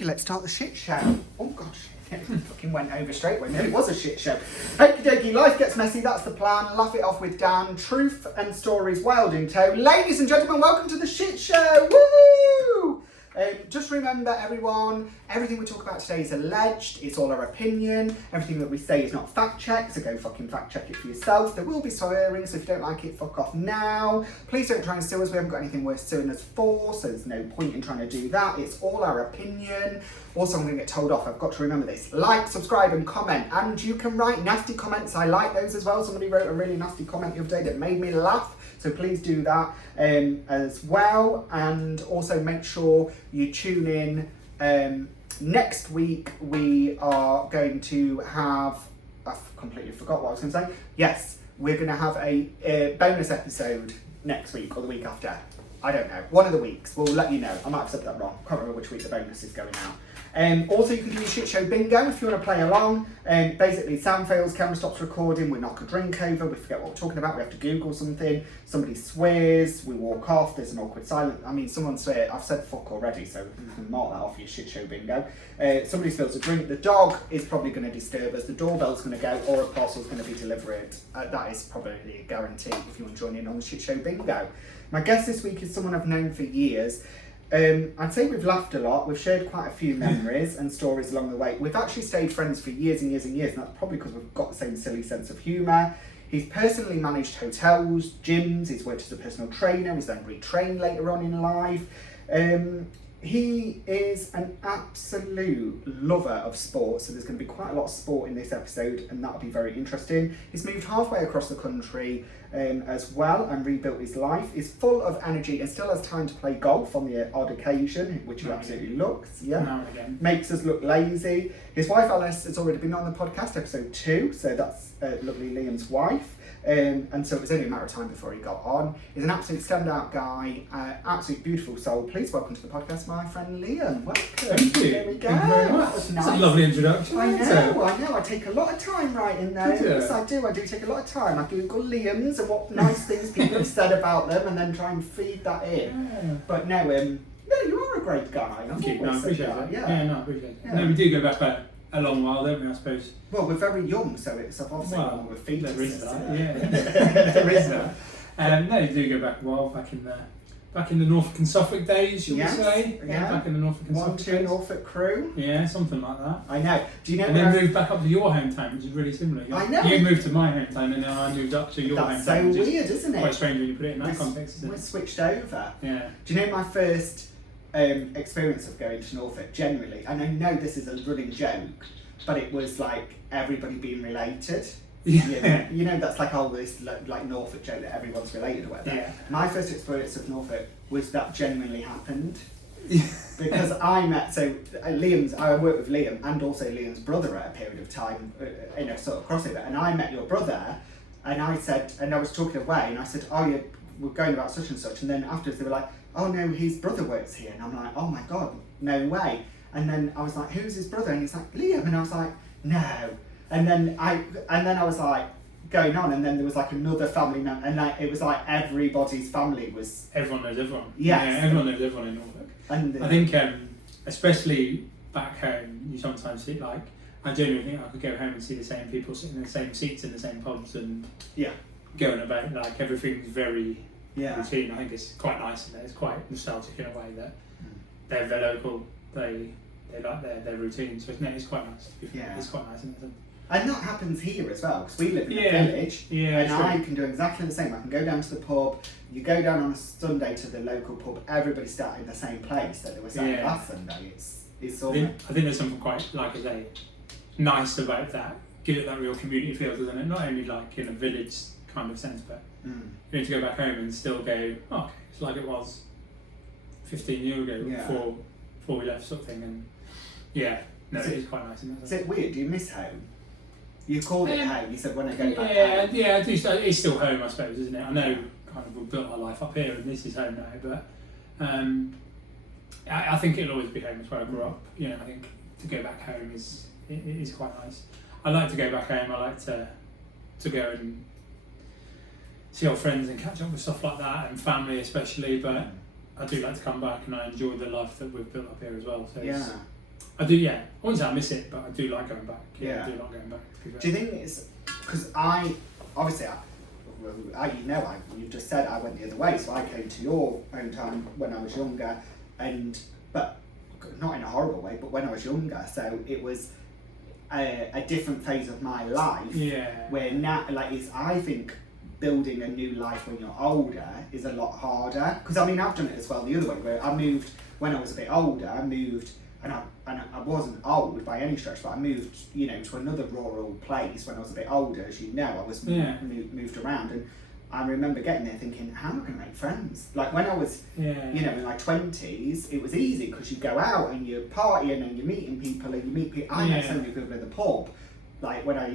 Let's start the shit show. Oh god, shit. It fucking went over straight away. It was a shit show. Okie dokie, life gets messy, that's the plan. Laugh it off with Dan. Truth and stories wild in tow. Ladies and gentlemen, welcome to the shit show. Woo! Just remember, everyone, everything we talk about today is alleged. It's all our opinion. Everything that we say is not fact checked, so go fucking fact check it for yourself. There will be swearing, so if you don't like it, fuck off now. Please don't try and sue us. We haven't got anything worth suing us for, so there's no point in trying to do that. It's all our opinion. Also, I'm going to get told off. I've got to remember this. Like, subscribe, and comment. And you can write nasty comments. I like those as well. Somebody wrote a really nasty comment the other day that made me laugh. So please do that as well. And also make sure you tune in. Next week we are going to have... I've completely forgot what I was going to say. Yes, we're going to have a bonus episode next week or the week after. I don't know. One of the weeks. We'll let you know. I might have said that wrong. Can't remember which week the bonus is going out. Also, you can do your shit show bingo if you want to play along. Basically, sound fails, camera stops recording, we knock a drink over, we forget what we're talking about, we have to Google something, somebody swears, we walk off, there's an awkward silence. I mean, someone swears, I've said fuck already, so you can mark that off your shit show bingo. Somebody spills a drink, the dog is probably going to disturb us, the doorbell's going to go, or a parcel's going to be delivered. That is probably a guarantee if you want to join in on the shit show bingo. My guest this week is someone I've known for years. I'd say we've laughed a lot, we've shared quite a few memories and stories along the way. We've actually stayed friends for years and years and years, and that's probably because we've got the same silly sense of humour. He's personally managed hotels, gyms, he's worked as a personal trainer, he's then retrained later on in life. He is an absolute lover of sport, so there's going to be quite a lot of sport in this episode, and that'll be very interesting. He's moved halfway across the country as well and rebuilt his life. He's full of energy and still has time to play golf on the odd occasion, which he absolutely looks. Yeah, makes us look lazy. His wife Alice has already been on the podcast, episode 2, so that's lovely Liam's wife. And so it was only a matter of time before he got on. He's an absolute standout guy, absolute beautiful soul. Please welcome to the podcast, my friend Liam. Welcome. Thank you. There we go. Thank you very much. That was That's nice. a lovely introduction. I know. I take a lot of time writing those. Yes, I do take a lot of time. I Google Liam's and what nice things people have said about them, and then try and feed that in. Yeah. But no, you are a great guy. Thank you. No, I appreciate it. Yeah, I appreciate it. Yeah. No, we do go back a long while, don't we, I suppose? Well, we're very young, so it's obviously we're fetuses. There is that, there is that. No, you do go back a while, back in the Norfolk and Suffolk days, shall we say? Yeah, back in the Norfolk and Suffolk days. Norfolk crew. Yeah, something like that. I know. Do you know? And then moved back up to your hometown, which is really similar. I know. You moved to my hometown, and then I moved up to your hometown. That's so weird, isn't it? Quite strange when you put it in that context, isn't it? We switched over. Yeah. Do you know my first experience of going to Norfolk generally? And I know this is a running joke, but it was like everybody being related. Yeah. You know that's like this like Norfolk joke that everyone's related or whatever. Yeah. My first experience of Norfolk was that genuinely happened. Yeah. Because I met, I worked with Liam and also Liam's brother at a period of time, sort of crossover, and I met your brother, and I said, and I was talking away, and I said, oh, we're going about such and such, and then afterwards they were like, oh no, his brother works here, and I'm like, oh my god, no way. And then I was like, who's his brother? And he's like, Liam. And I was like, no. And then I was like, going on, and then there was like another family member, and like it was like everybody's family was... Everyone knows everyone. Yes. Yeah, everyone knows everyone in Norfolk. And I think, especially back home, you sometimes see, like, I genuinely think I could go home and see the same people sitting in the same seats in the same pubs and going about, like, everything's very routine. I think it's quite nice, and it's quite nostalgic in a way that they're local, they like their routine, so it's quite nice. It's quite nice in that sense. And that happens here as well, because we live in a village, and I can do exactly the same. I can go down to the pub, you go down on a Sunday to the local pub, everybody's sat in the same place that they were sat last Sunday. It's all... I think there's something quite, like I say, nice about that, give it that real community feel, doesn't it? Not only like in a village kind of sense, but you need to go back home and still go, oh, okay, it's like it was 15 years ago before we left, sort of thing. And it is quite nice in that sense. Is it weird? Do you miss home? You called it home. You said when I go back home. Yeah, I do. It's still home, I suppose, isn't it? I know kind of we've built our life up here, and this is home now. But I think it'll always be home. It's where I grew up. I think to go back home is quite nice. I like to go back home. I like to go and see old friends and catch up with stuff like that, and family especially. But I do like to come back, and I enjoy the life that we've built up here as well. So I do, yeah. I wouldn't say I miss it, but I do like going back. Yeah. I do like going back. Do you think it's because you just said I went the other way, so I came to your hometown when I was younger, but not in a horrible way, but when I was younger, so it was a different phase of my life. Yeah. Where now, I think building a new life when you're older is a lot harder. Because I mean, I've done it as well the other way, where I moved when I was a bit older. I moved, and I wasn't old by any stretch, but I moved, to another rural place when I was a bit older. As you know, I was moved around, and I remember getting there thinking, how am I going to make friends? Like when I was, in my 20s, it was easy because you go out and you're partying and you're meeting people and you meet people. I met so many people in the pub. Like when I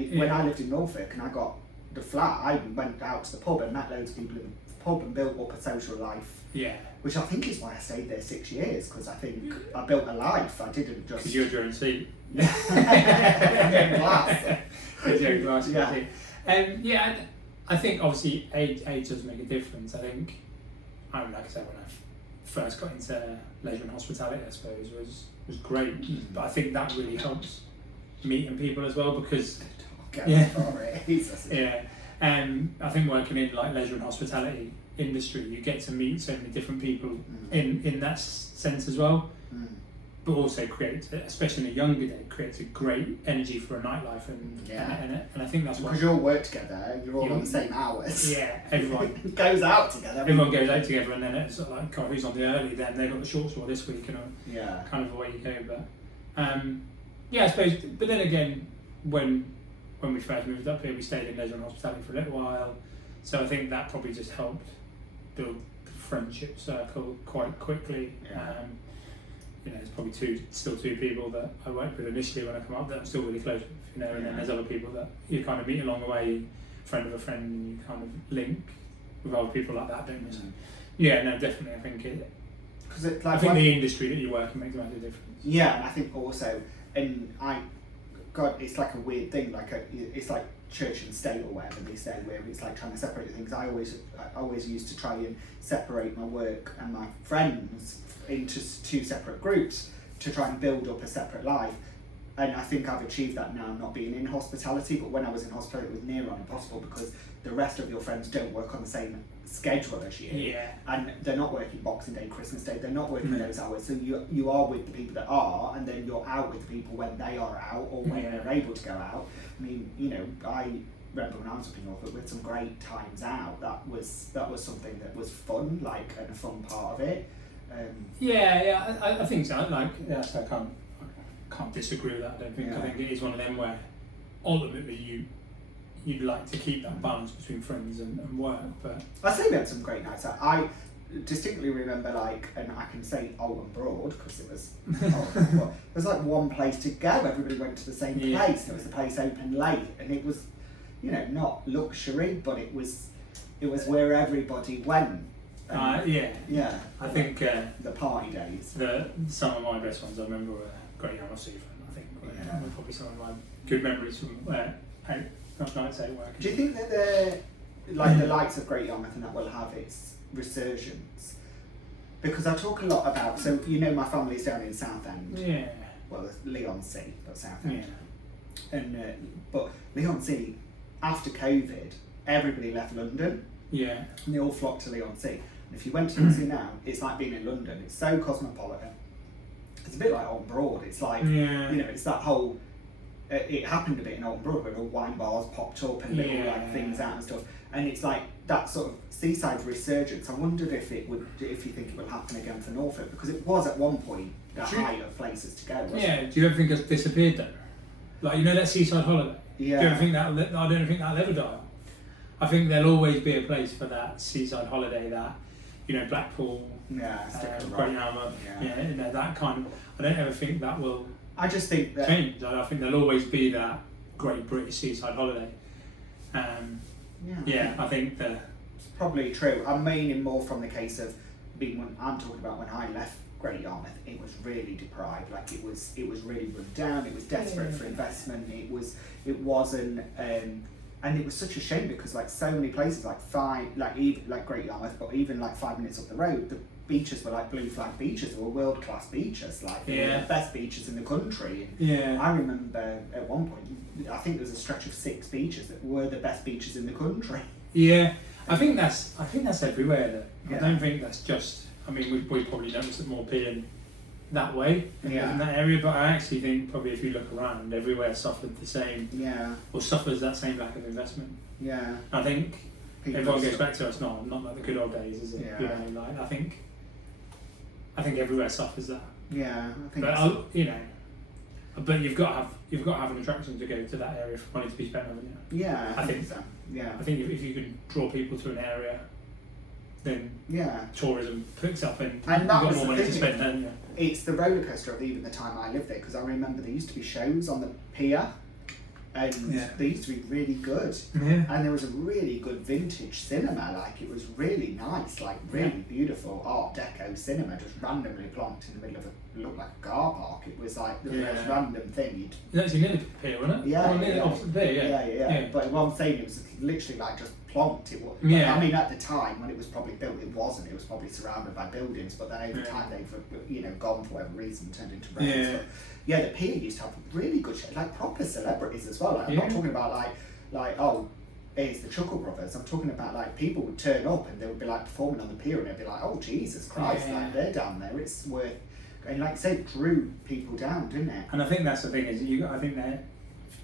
lived in Norfolk and I got the flat, I went out to the pub and met loads of people in the pub and built up a social life. Yeah. Which I think is why I stayed there 6 years, because I think I built a life. I didn't just... Because you had your own seat. Glass. Yeah. I think obviously age does make a difference. I think, like I said, when I first got into leisure and hospitality, I suppose, was great. But I think that really helps meeting people as well, because... I think working in like leisure and hospitality industry, you get to meet so many different people in that sense as well. But also creates, especially in a younger day, creates a great energy for a nightlife, and I think that's because you all work together, you're all on the same hours. Yeah, everyone goes out together. Everyone goes out together, and then it's sort of like, who's on the early? Then they've got the short straw this week, kind of away you go. But I suppose. But then again, when we first moved up here, we stayed in leisure and hospitality for a little while, so I think that probably just helped build the friendship circle quite quickly. There's probably still two people that I worked with initially when I come up that I'm still really close with, and then there's other people that you kind of meet along the way, friend of a friend, and you kind of link with other people like that, don't you? So, definitely, I think it. Because I think the industry that you work in makes a massive difference. Yeah, and I think also, it's like a weird thing, it's like church and state or whatever they say, where it's like trying to separate the things. I always used to try and separate my work and my friends into two separate groups to try and build up a separate life. And I think I've achieved that now, not being in hospitality, but when I was in hospitality it was near on impossible, because the rest of your friends don't work on the same schedule as you. Yeah. And they're not working Boxing Day, Christmas Day, they're not working those hours. So you are with the people that are, and then you're out with the people when they are out or when they're able to go out. I mean, I remember when I was up in Norfolk, we had some great times out. That was something that was fun, and a fun part of it. I think so. So I can't disagree with that. I don't think. I think it is one of them where ultimately you'd like to keep that balance between friends and work. But I say we had some great nights out. I distinctly remember and I can say Old and Broad because it was there was one place to go. Everybody went to the same place, and it was the place open late, and it was not luxury, but it was where everybody went. I think the party days. Some of my best ones I remember were Great Yarmouth Seafront. I think were probably some of my good memories from nights out working. Do you think that the likes of Great Yarmouth and that will have its resurgence? Because I talk a lot about, my family's down in Southend. Yeah. Well, Leigh-on-Sea, but Southend. Yeah. And but Leigh-on-Sea, after COVID, everybody left London. Yeah. And they all flocked to Leigh-on-Sea. And if you went to Leigh-on-Sea now, it's like being in London. It's so cosmopolitan. It's a bit like Old Broad. It's like, it's that whole... it happened a bit in Old Broad where all wine bars popped up and little things out and stuff. And it's like that sort of seaside resurgence. I wondered if you think it will happen again for Norfolk, because it was at one point the height of places to go. Wasn't it? Do you ever think it's disappeared though? That seaside holiday? Yeah. Do you ever think I don't think that'll ever die off. I think there'll always be a place for that seaside holiday, that Blackpool, Great Yarmouth, that kind of. I don't ever think that will. I just think that change. I think there'll always be that great British seaside holiday. I think that it's probably true. I'm meaning more from the case of being when I'm talking about when I left Great Yarmouth, it was really deprived. It was really run down. It was desperate for investment. It wasn't. And it was such a shame because so many places even Great Yarmouth, but even 5 minutes up the road, beaches were like blue flag beaches. They were world class beaches, like they were the best beaches in the country. Yeah. I remember at one point, I think there was a stretch of 6 beaches that were the best beaches in the country. Yeah, I think that's everywhere. I don't think that's just. I mean, we probably notice it more being that way in that area, but I actually think probably if you look around, everywhere suffered the same. Yeah. Or suffers that same lack of investment. Yeah. I think People everyone goes back to it's not like the good old days, is it? Yeah. You know, like I think everywhere suffers that. Yeah, I think. But you know, but you've got to have an attraction to go to that area for money to be spent, haven't you? Yeah, I think so. Yeah. I think if you can draw people to an area, then tourism picks up and you've got more money to spend, don't you? It's the roller coaster of even the time I lived there, because I remember there used to be shows on the pier, and they used to be really good. Yeah. And there was a really good vintage cinema, like it was really nice, like really beautiful Art Deco cinema, just randomly plonked in the middle of it looked like a car park. It was like the most random thing. It's actually near the pier, wasn't it? Yeah, near the opposite there, yeah. But what I'm saying, it was literally like just plonked. It was. Yeah. I mean, at the time when it was probably built, it wasn't. It was probably surrounded by buildings. But then over time, they've gone for whatever reason, turned into rooms. Yeah, the pier used to have really good shows, like proper celebrities as well. Like, I'm not talking about like oh, here's the Chuckle Brothers. I'm talking about like people would turn up and they would be like performing on the pier, and they'd be like, oh Jesus Christ, like they're down there. It's worth. And like I said, it drew people down, didn't it? And I think that's the thing is I think that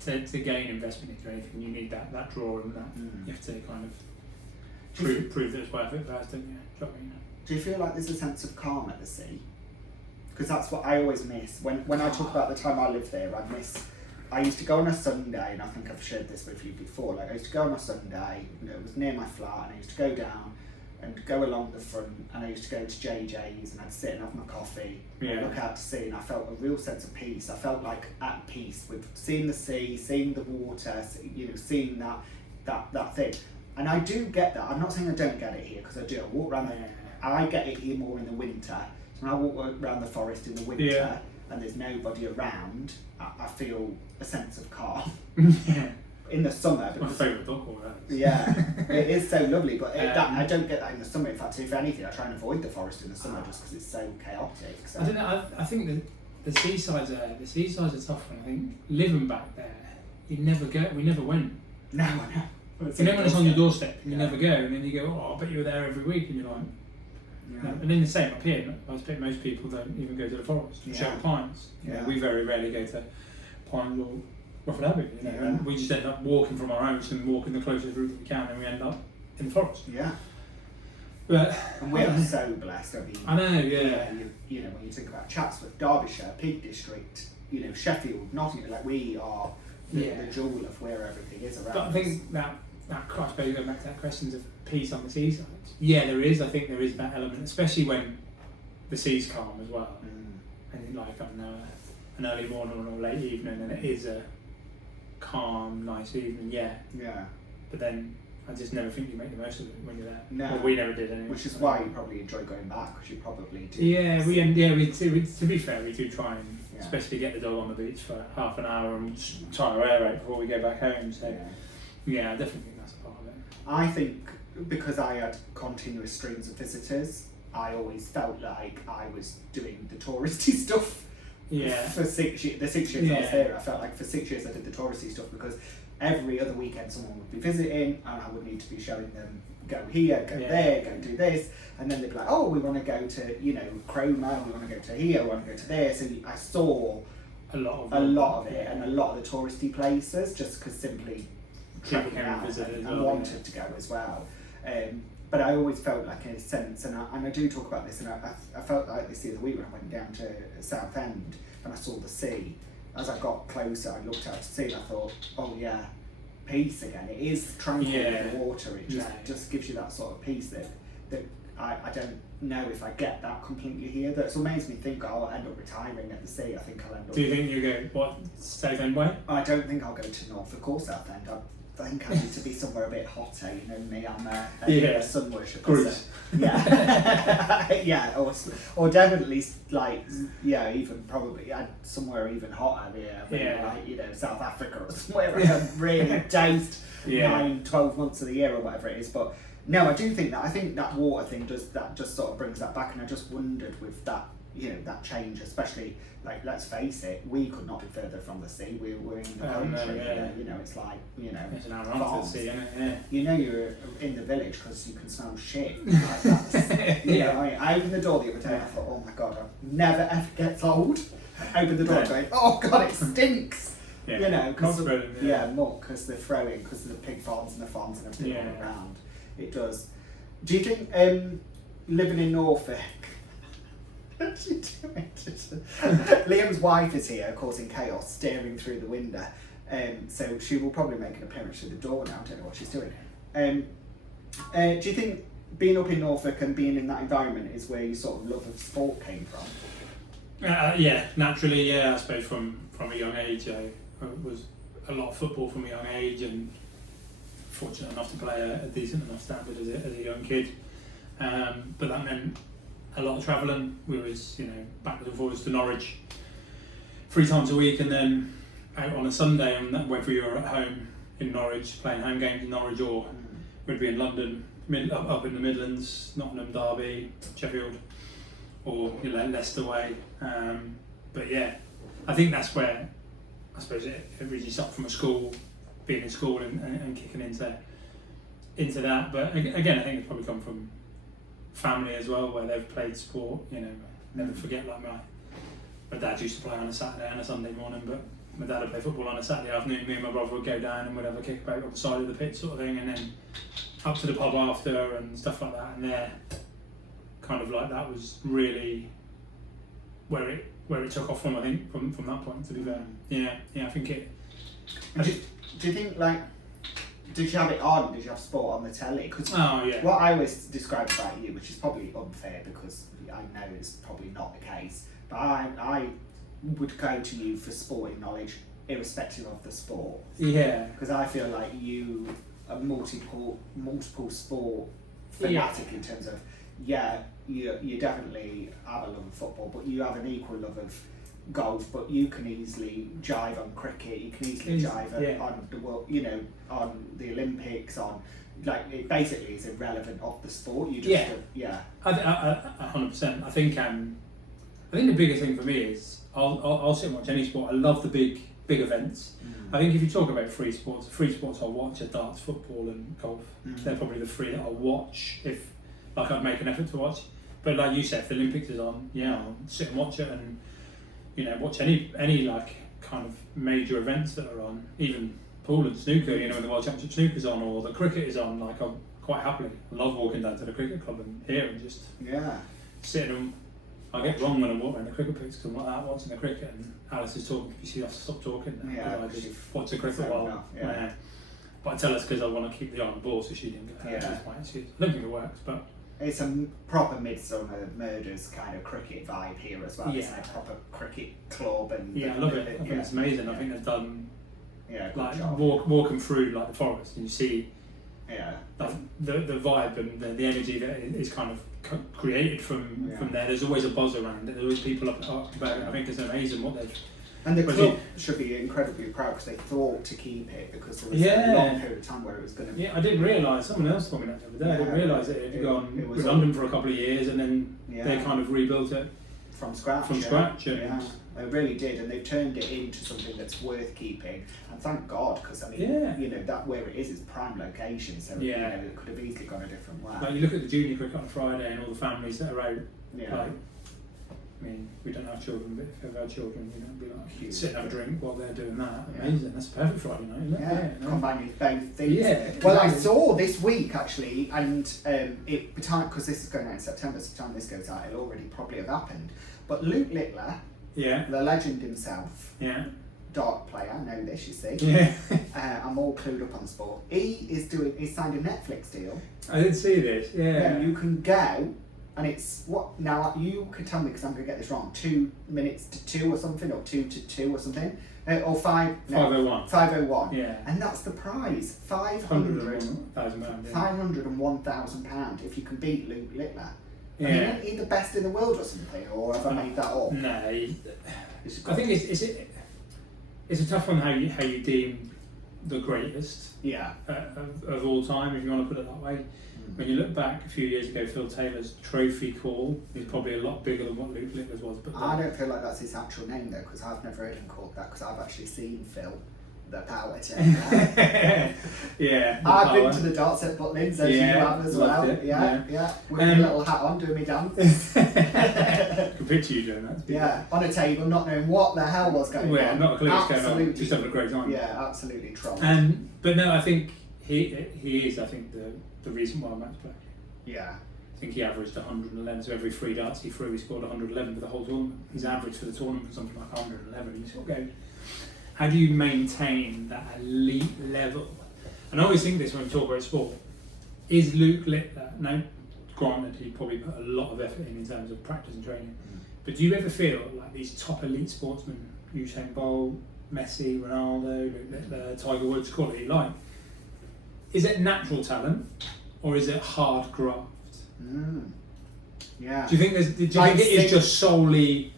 to gain investment into anything, you need that draw and that you have to kind of prove that it's worth it first, don't you? Do you feel like there's a sense of calm at the sea? Because that's what I always miss. When I talk about the time I lived there, I used to go on a Sunday, and I think I've shared this with you before, like I used to go on a Sunday, it was near my flat, and I used to go down and go along the front, and I used to go to JJ's, and I'd sit and have my coffee, and look out to sea, and I felt a real sense of peace. I felt like at peace with seeing the sea, seeing the water, seeing that thing. And I do get that. I'm not saying I don't get it here, because I do. I walk around I get it here more in the winter. So when I walk around the forest in the winter, and there's nobody around, I feel a sense of calm. In the summer, my favourite book, all that. Yeah, it is so lovely, but I don't get that in the summer. In fact, if anything, I try and avoid the forest in the summer just because it's so chaotic. So. I don't know. I think the seaside's a tough one. I think living back there, we never went. No. You know when it's on your doorstep, you never go, and then you go, oh, I bet you were there every week, and you're like. No. And then the same up here. I expect most people don't even go to the forest. Sherwood Pines. We very rarely go to Pines or Rufford Abbey, and we just end up walking from our house and walking the closest route that we can, and we end up in the forest. Yeah. But and we are so blessed. I mean, I know. You know, when you think about Chatsworth, Derbyshire, Peak District, Sheffield, Nottingham, like we are the jewel of where everything is around. But I think that cross, going back to that questions of peace on the seaside. Yeah, there is. I think there is that element, especially when the sea's calm as well, and like on an early morning or late evening, and it is a calm, nice evening. Yeah. But then I just never think you make the most of it when you're there. No. Well, we never did anyway. Which is why you probably enjoy going back, because you probably do. Yeah, to be fair, we do try and especially get the dog on the beach for half an hour and try our air out before we go back home. So I definitely think that's a part of it. I think because I had continuous streams of visitors, I always felt like I was doing the touristy stuff. Yeah. For the 6 years I was there, I felt like for 6 years I did the touristy stuff, because every other weekend someone would be visiting, and I would need to be showing them, go here, go there, go do this, and then they'd be like, oh, we want to go to, Cromer, we want to go to here, we want to go to there. So I saw a lot of it, and a lot of the touristy places, just because simply people came and visited and wanted to go as well. But I always felt like, in a sense, and I do talk about this, and I felt like this the other week when I went down to Southend and I saw the sea. As I got closer, I looked out to sea and I thought, oh yeah, peace again. It is tranquil in the water. It just gives you that sort of peace that I don't know if I get that completely here. That's what makes me think I'll end up retiring at the sea. I think I'll end up. Do you think you go Southend way? I don't think I'll go to Norfolk or Southend. I think I need to be somewhere a bit hotter. You know me, I'm a sun worshipper. So, or definitely even probably somewhere even hotter here. South Africa or somewhere. I'm really diced 9-12 months of the year or whatever it is. But No, I do think that. I think that water thing just sort of brings that back, and I just wondered with that, that change, especially, like, let's face it, we could not be further from the sea. We were in the country. It's like, it's an hour on to the sea, isn't it? Yeah. You're in the village because you can smell shit. Like that's, I opened the door the other day and I thought, oh my god, I never ever gets old. I opened the door going, oh god, it stinks. Because muck, because they're throwing, because of the pig farms and the farms and everything all around. It does. Do you think living in Norfolk? What's she doing? Liam's wife is here, causing chaos, staring through the window. So she will probably make an appearance through the door now. I don't know what she's doing. Do you think being up in Norfolk and being in that environment is where your sort of love of sport came from? Naturally, I suppose from a young age, I was a lot of football from a young age, and fortunate enough to play a decent enough standard as a young kid. But that meant a lot of travelling. We was, backwards and forwards to Norwich 3 times a week, and then out on a Sunday, and whether you were at home in Norwich playing home games in Norwich, or we'd be in London, up in the Midlands, Nottingham, Derby, Sheffield, or Leicester way. But yeah, I think that's where I suppose it really started from being in school and kicking into that. But again, I think it's probably come from family as well, where they've played sport. Never forget, like my dad used to play on a Saturday and a Sunday morning, but my dad would play football on a Saturday afternoon. Me and my brother would go down and we'd have a kick about on the side of the pitch sort of thing, and then up to the pub after and stuff like that. And there, kind of like that was really where it took off from. I think from that point, to be fair. I think it. Do you think, like, did you have it on? Did you have sport on the telly? Because what I always describe about you, which is probably unfair because I know it's probably not the case, but I would go to you for sporting knowledge irrespective of the sport. Yeah. Because I feel like you are multiple sport fanatic in terms of, you definitely have a love of football, but you have an equal love of golf, but you can easily jive on cricket, you can easily jive on the world, on the Olympics, on, like, it basically is irrelevant of the sport. You just 100%. I think the biggest thing for me is I'll sit and watch any sport. I love the big events. I think if you talk about free sports I'll watch are darts, football and golf. They're probably the 3 that I'll watch if, like, I'd make an effort to watch. But like you said, if the Olympics is on, I'll sit and watch it, and watch any like kind of major events that are on, even pool and snooker, when the World Championship snooker's on or the cricket is on. Like, I'm quite happily, I love walking down to the cricket club and here and just sitting and I get wrong when I walk around the cricket pitch because I'm like that watching the cricket, and Alice is talking, you see, I have to stop talking now because I just watch the cricket a while. But I tell her because I want to keep the eye on the ball so she didn't get hurt. That's my excuse. I don't think it works, but it's a proper Midsummer Murders kind of cricket vibe here as well. It's a proper cricket club, and I love it. I think it's amazing. I think they've done like job. walking through like the forest, and you see the vibe and the energy that is kind of created from there. There's always a buzz around it. There's always people up about it. I think it's amazing what they've. And the club should be incredibly proud because they thought to keep it, because there was a long period of time where it was going to. I didn't realise. Someone else told me that the other day. I didn't realise it had gone redundant for a couple of years, and then they kind of rebuilt it from scratch. And they really did, and they've turned it into something that's worth keeping. And thank God, because I mean, that where it is prime location, so it could have easily gone a different way. Like, you look at the junior cricket on a Friday and all the families that are out. Like, I mean, we don't have children, but if we have our children, be like, sit and have a drink while they're doing that. Amazing. That's a perfect Friday night, isn't it? Combining both things. Well, I saw this week actually, and because this is going out in September, so by the time this goes out, it'll already probably have happened. But Luke Littler, the legend himself, dart player, I know this, you see. I'm all clued up on sport. He's signed a Netflix deal. I did see this. You can go. And it's what now? You could tell me because I'm going to get this wrong. 2 minutes to 2 or something, or 2 to 2 or something, or 5. No, 501. 501. And that's the prize. £501,000 if you can beat Luke Littler. I mean, isn't he the best in the world or something, or have I made that up? No, I think it's a tough one how you deem the greatest Yeah. Of all time, if you want to put it that way. When you look back a few years ago, Phil Taylor's trophy call is probably a lot bigger than what Luke Littler's was. But I don't feel like that's his actual name though, because I've never heard him called that, because I've actually seen Phil, the power to yeah. I've been to the darts at Butlins, as you have as well. It. Yeah. With a little hat on, doing me dance. I can picture you doing that. Yeah, on a table, not knowing what the hell was going on. Not a clue what's going on. Just having a great time. Yeah, absolutely trolled. But no, I think he is. I think the reason why Max Black. Yeah. I think he averaged 111, so every 3 darts he threw, he scored 111 for the whole tournament. His average for the tournament was something like 111. You sort of go, how do you maintain that elite level? And I always think this when we talk about sport. Is Luke Littler, now granted he probably put a lot of effort in terms of practice and training, but do you ever feel like these top elite sportsmen, Usain Bolt, Messi, Ronaldo, Luke Littler, Tiger Woods, call it like, is it natural talent or is it hard graft? Yeah. Do you think it is just solely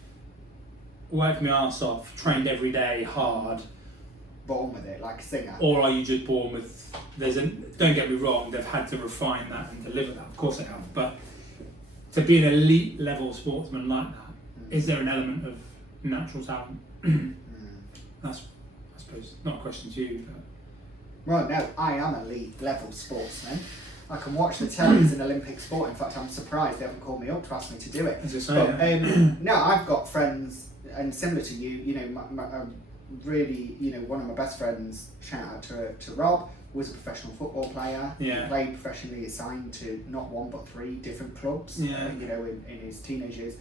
work my arse off, trained every day, hard? Born with it, like a singer. Or are you just born with, don't get me wrong, they've had to refine that and deliver that, of course they have, but to be an elite level sportsman like that, is there an element of natural talent? That's, I suppose, not a question to you, but... Well, no, I am a league level sportsman. I can watch the telly as an Olympic sport. In fact, I'm surprised they haven't called me up to ask me to do it. No, I've got friends, and similar to you, really, one of my best friends, shout out to Rob, was a professional football player. Yeah. He played professionally, assigned to not one but 3 different clubs, in his teenage years.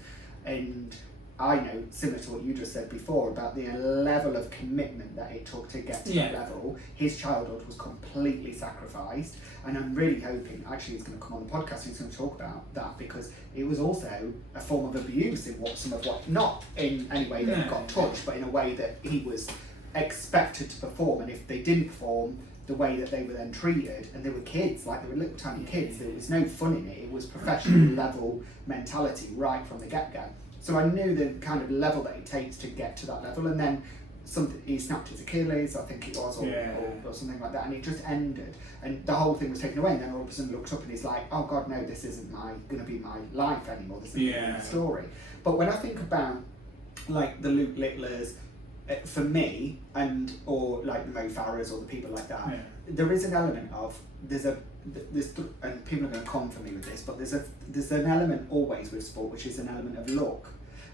And I know, similar to what you just said before, about the level of commitment that it took to get to that level. His childhood was completely sacrificed, and I'm really hoping, actually he's going to come on the podcast and he's going to talk about that, because it was also a form of abuse in not in any way that he got touched, but in a way that he was expected to perform, and if they didn't perform, the way that they were then treated, and they were kids, like they were little tiny kids, there was no fun in it, it was professional level mentality right from the get-go. So I knew the kind of level that it takes to get to that level, and then he snapped his Achilles, I think it was, or something like that, and it just ended, and the whole thing was taken away, and then all of a sudden looks up and he's like, oh God, no, this isn't going to be my life anymore, this isn't my story. But when I think about like the Luke Littlers, for me, or like the Mo Farahs or the people like that, there is an element of, and people are going to come for me with this, but there's an element always with sport, which is an element of luck.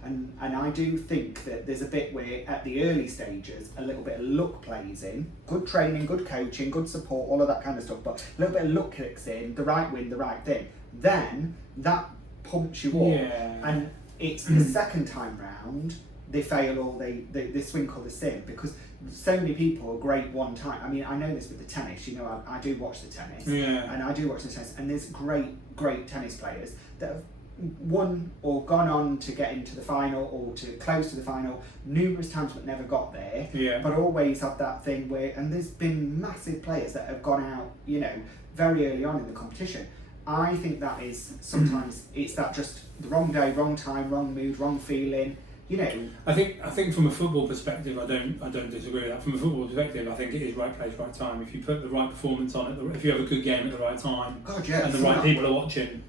And I do think that there's a bit where at the early stages a little bit of luck plays in, good training, good coaching, good support, all of that kind of stuff, but a little bit of luck kicks in, the right win, the right thing, then that pumps you up, and it's the second time round they fail or they swing or they sim, because so many people are great one time. I mean, I know this with the tennis, I do watch the tennis, and I do watch the tennis, and there's great tennis players that have won or gone on to get into the final or to close to the final numerous times but never got there, but always have that thing where, and there's been massive players that have gone out, very early on in the competition. I think that is sometimes it's that just the wrong day, wrong time, wrong mood, wrong feeling. I think from a football perspective, I don't disagree with that. From a football perspective, I think it is right place, right time. If you put the right performance on it, if you have a good game at the right time, and the right people are watching,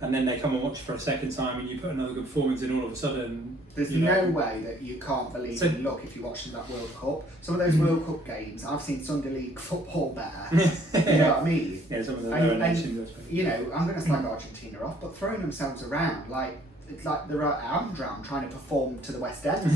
and then they come and watch for a second time, and you put another good performance in, all of a sudden, there's no way that you can't believe in luck if you're watching that World Cup. Some of those World Cup games, I've seen Sunday League football better. You know what I mean? Yeah, some of the lower nations. I'm going to slag Argentina off, but throwing themselves around like. It's like they're at Amdram trying to perform to the West End,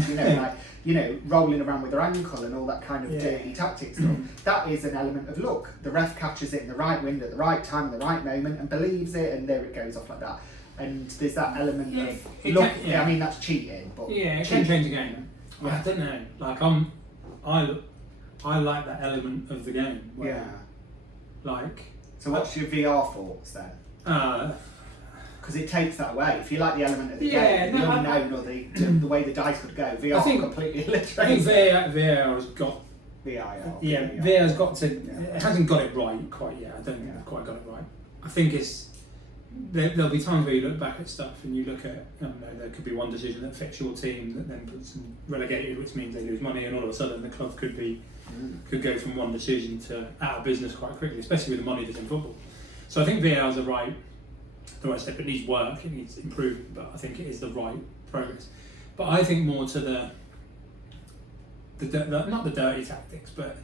rolling around with their ankle and all that kind of dirty tactics stuff. That is an element of luck. The ref catches it in the right wind at the right time, at the right moment, and believes it, and there it goes off like that. And there's that element of luck. I mean, that's cheating, but it can change the game. I don't know. Like I like that element of the game. So what's your VR thoughts then? Because it takes that away. If you like the element of the game, the unknown or the way the dice would go, VR completely obliterates. I think VR has got... VR's got to... It hasn't got it right quite yet. I don't think it's quite got it right. I think it's there'll be times where you look back at stuff and you look at, I don't know, there could be one decision that affects your team that then puts them relegated, which means they lose money, and all of a sudden the club could go from one decision to out of business quite quickly, especially with the money that's in football. So I think VAR is the right step. It needs work, it needs improvement, but I think it is the right progress. But I think more to the not the dirty tactics, but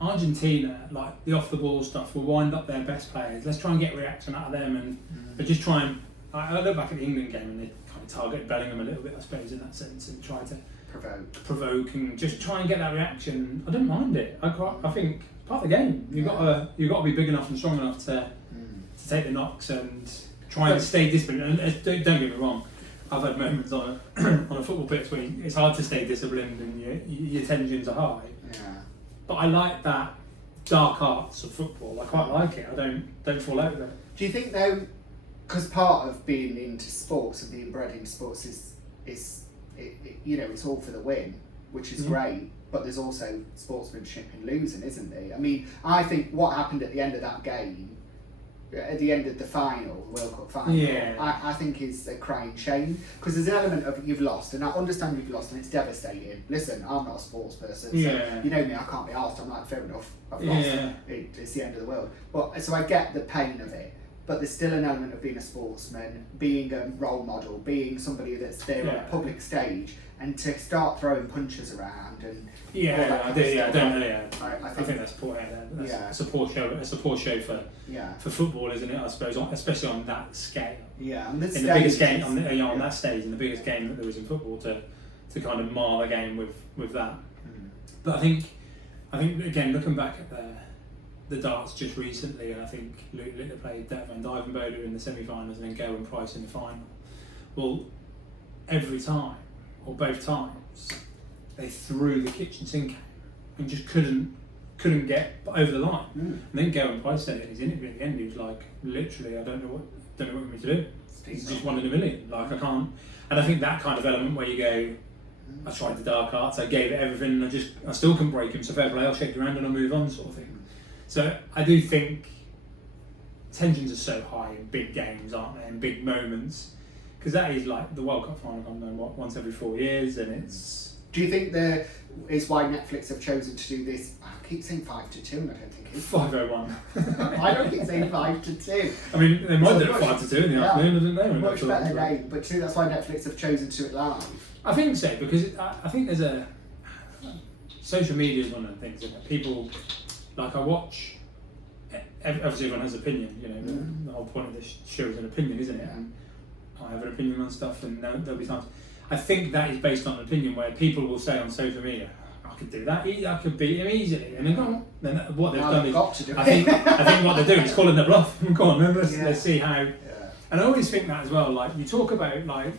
Argentina, like the off the ball stuff, will wind up their best players. Let's try and get reaction out of them, and just try and. I look back at the England game and they kind of targeted Bellingham a little bit, I suppose, in that sense, and try to provoke and just try and get that reaction. I don't mind it. I think it's part of the game. You've got to be big enough and strong enough to take the knocks and try and stay disciplined. And don't get me wrong, I've had moments on a football pitch where it's hard to stay disciplined and your tensions are high. Yeah. But I like that dark arts of football. I quite like it. I don't fall out with it. Do you think though, because part of being into sports and being bred into sports is it's all for the win, which is great. But there's also sportsmanship in losing, isn't there? I mean, I think what happened at the end of that game, at the end of the final, the World Cup final, I think is a crying shame, because there's an element of you've lost, and I understand you've lost and it's devastating. Listen, I'm not a sports person, so you know me, I can't be arsed. I'm like, fair enough, I've lost. It's the end of the world. But so I get the pain of it, but there's still an element of being a sportsman, being a role model, being somebody that's there on a public stage, and to start throwing punches around and I think that's poor. That's a poor show for football, isn't it? I suppose, especially on that scale. Yeah, and the biggest game on that stage, in the biggest game that there was in football, to kind of mar the game with that. But I think again, looking back at the darts just recently, and I think Luke Littler played Van Dijvenbode in the semi-finals and then Gerwyn Price in the final. Well, every time, or both times, they threw the kitchen sink and just couldn't get over the line. And then Gerwyn Price said it in his interview at the end. He was like, literally, I don't know what you want me to do. It's just 1 in a million. Like, I can't. And I think that kind of element where you go, I tried the dark arts, I gave it everything, and I still couldn't break him. So fair play, I'll shake your hand and I'll move on, sort of thing. So I do think tensions are so high in big games, aren't they? In big moments, because that is like the World Cup final. I don't know, once every 4 years, and it's. Do you think is why Netflix have chosen to do this? I keep saying 5-2, and I don't think it's 5:01. I don't keep saying 5-2. I mean, they might do it 5-2 in the afternoon. I don't know. Much better day, but too, that's why Netflix have chosen to do it live. I think so, because I think there's a social media is one of the things, isn't it? People. Like I watch, obviously everyone has an opinion, you know, the whole point of this show is an opinion, isn't it? And I have an opinion on stuff, and there'll be times. I think that is based on an opinion where people will say on social media, I could do that, I could beat him easily. And then what they've done is, I think what they're doing is calling their bluff. Go on, let's see how. Yeah. And I always think that as well, like you talk about like,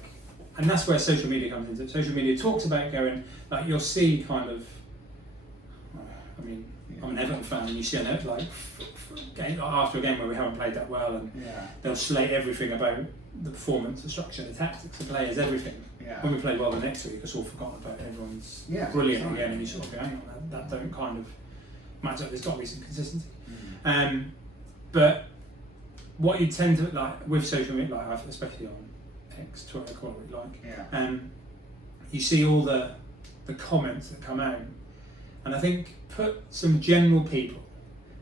and that's where social media comes into it. Social media talks about going, like you'll see kind of, I mean, I'm an Everton fan, and you see it like after a game where we haven't played that well, and they'll slate everything about the performance, the structure, the tactics, the players, everything. Yeah. When we play well the next week, it's all forgotten about. Everyone's brilliant again, and you sort of go, hang on, that don't kind of match up. There's got to be some consistency. But what you tend to like with social media, like especially on X, Twitter, call it like, you see all the comments that come out. And I think put some general people.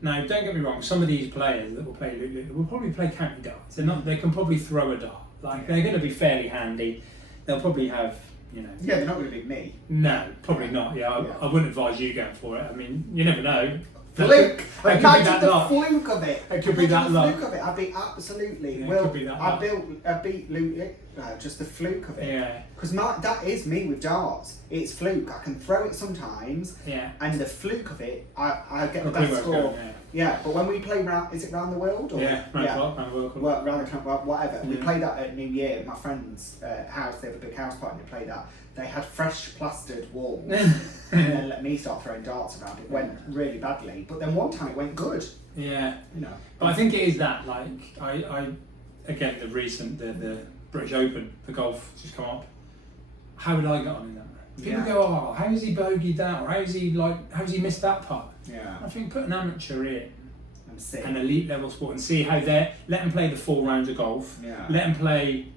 Now, don't get me wrong. Some of these players that will play will probably play county darts. They can probably throw a dart. Like they're going to be fairly handy. They'll probably have, you know. Yeah, they're not going to beat me. No, probably not. Yeah, I wouldn't advise you going for it. I mean, you never know. Fluke. Imagine the fluke of it. It could be that luck. Fluke of it. I'd be absolutely. Yeah, well, could be that I beat Luke. Just the fluke of it. Yeah. Because that is me with darts. It's fluke. I can throw it sometimes. Yeah. And the fluke of it, I get the best score. Yeah. But when we play is it round the world or? Yeah. Round the world. Well, round the world, whatever. We played that at New Year. My friend's house. They have a big house party. And they played that. They had fresh plastered walls, and then let me start throwing darts around. It went really badly, but then one time it went good. Yeah, you know. But I think it is that like I again the recent the British Open, the golf just come up. How would I get on in that? People go, oh, how has he bogeyed that, or how has he missed that putt? Yeah. I think put an amateur in an elite level sport and see how let them play the 4 rounds of golf, let them play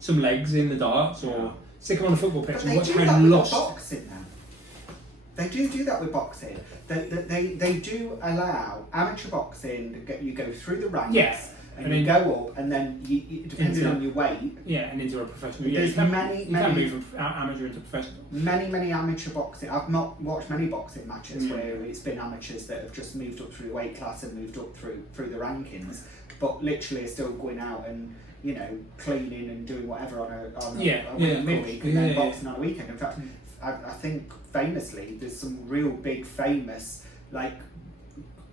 some legs in the darts, or stick them on a football pitch and watch how lost. Boxing now. They do that with boxing. They do allow amateur boxing. You go through the ranks. And you go up, and then depending on your weight. Yeah, and into a professional. There's you can move from amateur into professional. Many amateur boxing. I've not watched many boxing matches where it's been amateurs that have just moved up through the weight class and moved up through the rankings, but literally are still going out and cleaning and doing whatever on a midweek and then boxing on a weekend. In fact, I think famously there's some real big famous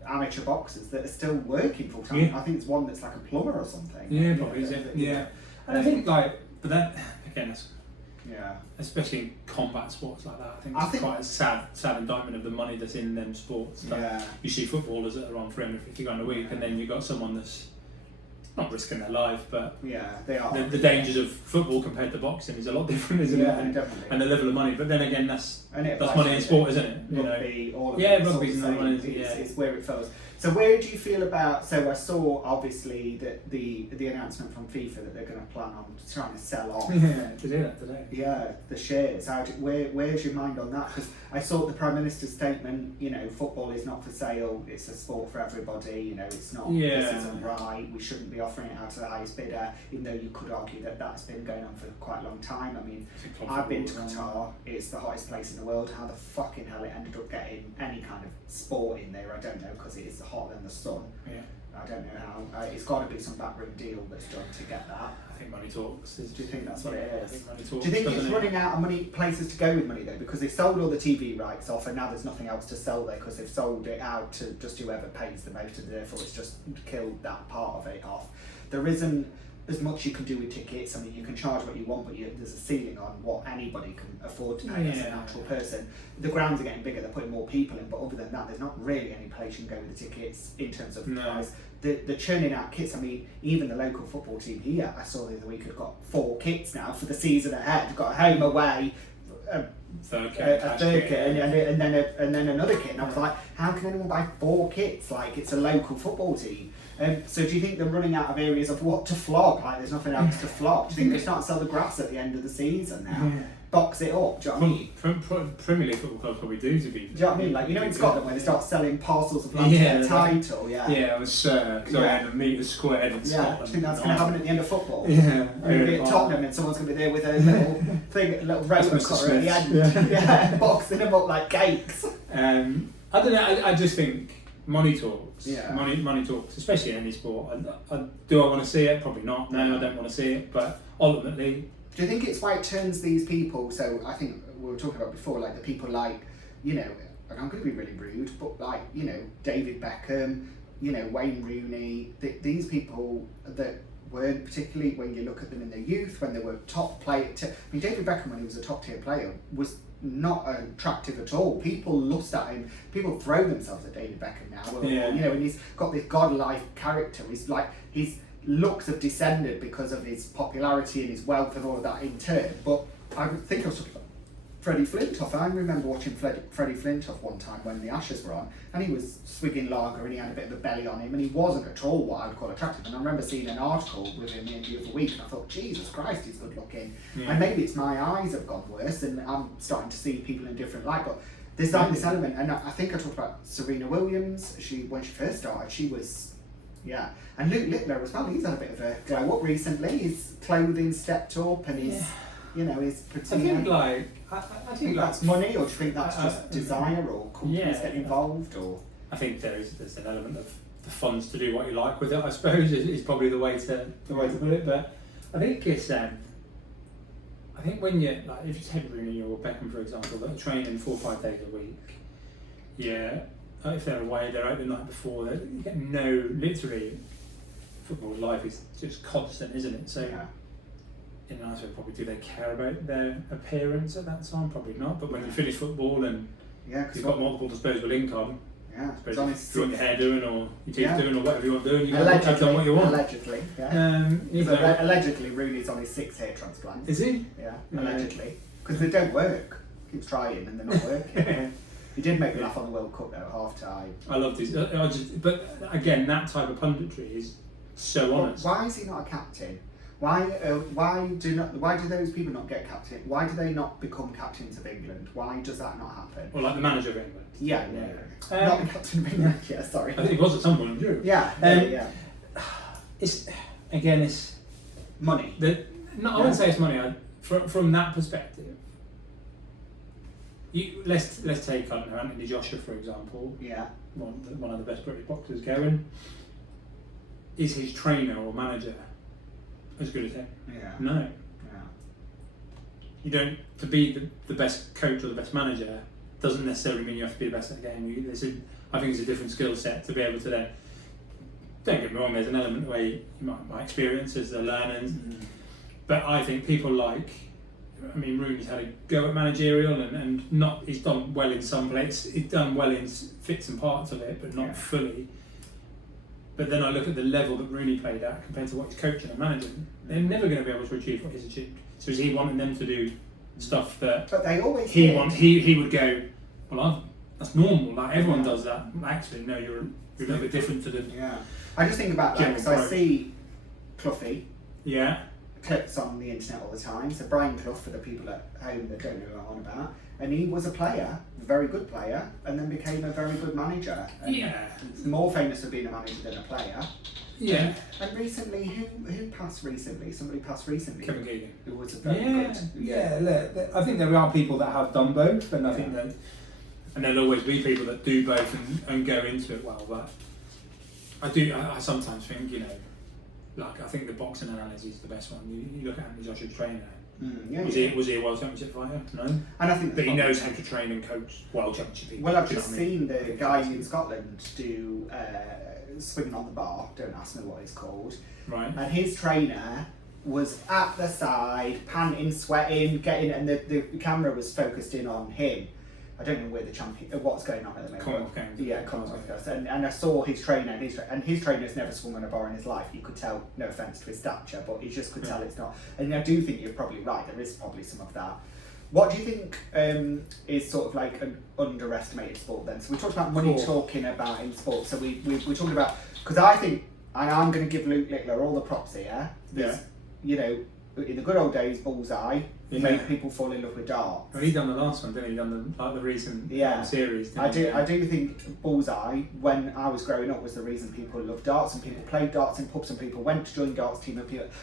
amateur boxers that are still working full time. I think it's one that's like a plumber or something. Yeah, probably is it. Yeah, and I think but that again, that's, especially in combat sports like that, I think it's quite a sad indictment of the money that's in them sports. You see footballers that are on 350 grand a week, and then you've got someone that's not risking their life, but they are. The dangers of football compared to boxing is a lot different, isn't it? And the level of money. But then again, that's money in sport, isn't it? Rugby, all of rugby's another one. It's where it falls. So where do you feel about? So I saw obviously that the announcement from FIFA that they're going to plan on trying to sell off. To do that today. Yeah, the shares. Where's your mind on that? Because I saw the Prime Minister's statement. Football is not for sale. It's a sport for everybody. It's not. This isn't right. We shouldn't be offering it out to the highest bidder. Even though you could argue that that's been going on for quite a long time. I mean, I've been to Qatar. It's the hottest place in the world. How the fucking hell it ended up getting any kind of sport in there, I don't know, because it is hotter than the sun. I don't know how. It's got to be some backroom deal that's done to get that. I think money talks. Do you think that's what it is? I think money talks. Do you think it's running out of money, places to go with money though? Because they've sold all the TV rights off, and now there's nothing else to sell there because they've sold it out to just whoever pays the most, and therefore it's just killed that part of it off. There isn't as much you can do with tickets. I mean, you can charge what you want, but there's a ceiling on what anybody can afford to pay as an actual person. The grounds are getting bigger, they're putting more people in, but other than that, there's not really any place you can go with the tickets in terms of price. The churning out kits, I mean, even the local football team here, I saw the other week, had got 4 kits now for the season ahead. Got a home away, a third kit, and then another kit. And I was like, how can anyone buy 4 kits? Like, it's a local football team. So do you think they're running out of areas of what to flog? Like, there's nothing else to flog. Do you think they start to sell the grass at the end of the season now? Box it up, do you know what I mean? Premier League football clubs probably do, to be. Do you know what I mean? Like, in Scotland, when they start selling parcels of land to their title, I was because I had a metre squared in Scotland. Do you think that's going to happen at the end of football? Yeah. Maybe at Tottenham, and someone's going to be there with a little thing, a little roller cutter at the end, boxing them up like cakes. I don't know. I just think money talks. Money talks, especially in any sport. Do I want to see it? Probably not. No, I don't want to see it. But ultimately, do you think it's why it turns these people? So I think we were talking about before, like the people like, and I'm going to be really rude, but like, David Beckham, Wayne Rooney, these people that weren't particularly, when you look at them in their youth, when they were top player. I mean, David Beckham, when he was a top tier player, was not attractive at all. People lust at him. People throw themselves at David Beckham now. And he's got this godlike character. He's like, his looks have descended because of his popularity and his wealth and all of that in turn. But I think I was talking about Freddie Flintoff. I remember watching Freddie Flintoff one time when the Ashes were on, and he was swigging lager and he had a bit of a belly on him, and he wasn't at all what I'd call attractive. And I remember seeing an article with him the other week, and I thought, Jesus Christ, he's good looking. And maybe it's my eyes have gone worse, and I'm starting to see people in a different light. But there's this element, and I think I talked about Serena Williams. When she first started, she was. And Luke Littler as well, he's had a bit of a glow up recently. His clothing stepped up and his, his pretty. I think that's money, or do you think that's just desire, or companies getting involved, or? I think there's an element of the funds to do what you like with it, I suppose, is probably the way to put it. But I think it's I think when you if you take Rooney or Beckham for example, that are training 4 or 5 days a week, if they're away, they're out the night before, you get literally, football life is just constant, isn't it? So, in an answer, probably do they care about their appearance at that time? Probably not. But when you finish football and you've got multiple disposable income, if you want your hair doing or your teeth doing or whatever you want doing, you have done what you want. Allegedly, allegedly, Rooney's on his 6th hair transplant. Is he? Yeah, allegedly. Because they don't work. Keeps trying and they're not working. He did make me laugh on the World Cup though at half time. I love this. But again, that type of punditry is so honest. Why is he not a captain? Why do those people not get captain? Why do they not become captains of England? Why does that not happen? Or like the manager of England. Yeah. Not the captain of England. Yeah, sorry. I think he was at some point. Too. Yeah. It's money. I wouldn't say it's money. From that perspective, let's take, I don't know, Anthony Joshua for example. Yeah. One of the best British boxers going. Is his trainer or manager as good as him? Yeah. No. Yeah. You don't, to be the best coach or the best manager doesn't necessarily mean you have to be the best at the game. I think it's a different skill set to be able to then. Don't get me wrong, there's an element where my experiences, the learning, but I think people Rooney's had a go at managerial and he's done well in some places, he's done well in fits and parts of it, but not fully. But then I look at the level that Rooney played at compared to what he's coaching and managing, they're never going to be able to achieve what he's achieved. So is he wanting them to do stuff that but they always he would go, well, that's normal, like everyone does that. Actually, no, you're a little bit different to the... Yeah. I just think about that because I see Cloughie clips on the internet all the time. So Brian Clough, for the people at home that don't know who I'm on about, and he was a player, a very good player, and then became a very good manager. And more famous for being a manager than a player. Yeah. And recently, who passed recently? Somebody passed recently. Kevin Keegan. Who was a very good. I think there are people that have done both, and I think that. And there'll always be people that do both and go into it well, but I sometimes think, I think the boxing analogy is the best one. You look at Anthony Joshua's trainer. Was he a World Championship fighter? No. And I think but he knows how to train and coach World Championship people. Well, I've just seen the guy in Scotland do swinging on the bar. Don't ask me what it's called. Right. And his trainer was at the side, panting, sweating, and the camera was focused in on him. I don't know where the champion, what's going on at the moment. Commonwealth Games. Yeah, Commonwealth Games. And I saw his trainer, and his trainer's never swung on a bar in his life. You could tell, no offence to his stature, but you just could tell it's not. And I do think you're probably right, there is probably some of that. What do you think is sort of like an underestimated sport then? So we talked about money talking about in sport. So we're talking about, because I think, and I'm going to give Luke Littler all the props here. In the good old days, Bullseye, he made people fall in love with darts. Well, he done the last one, didn't he? He done the recent series. I do think Bullseye, when I was growing up, was the reason people loved darts and people played darts in pubs and people went to join darts team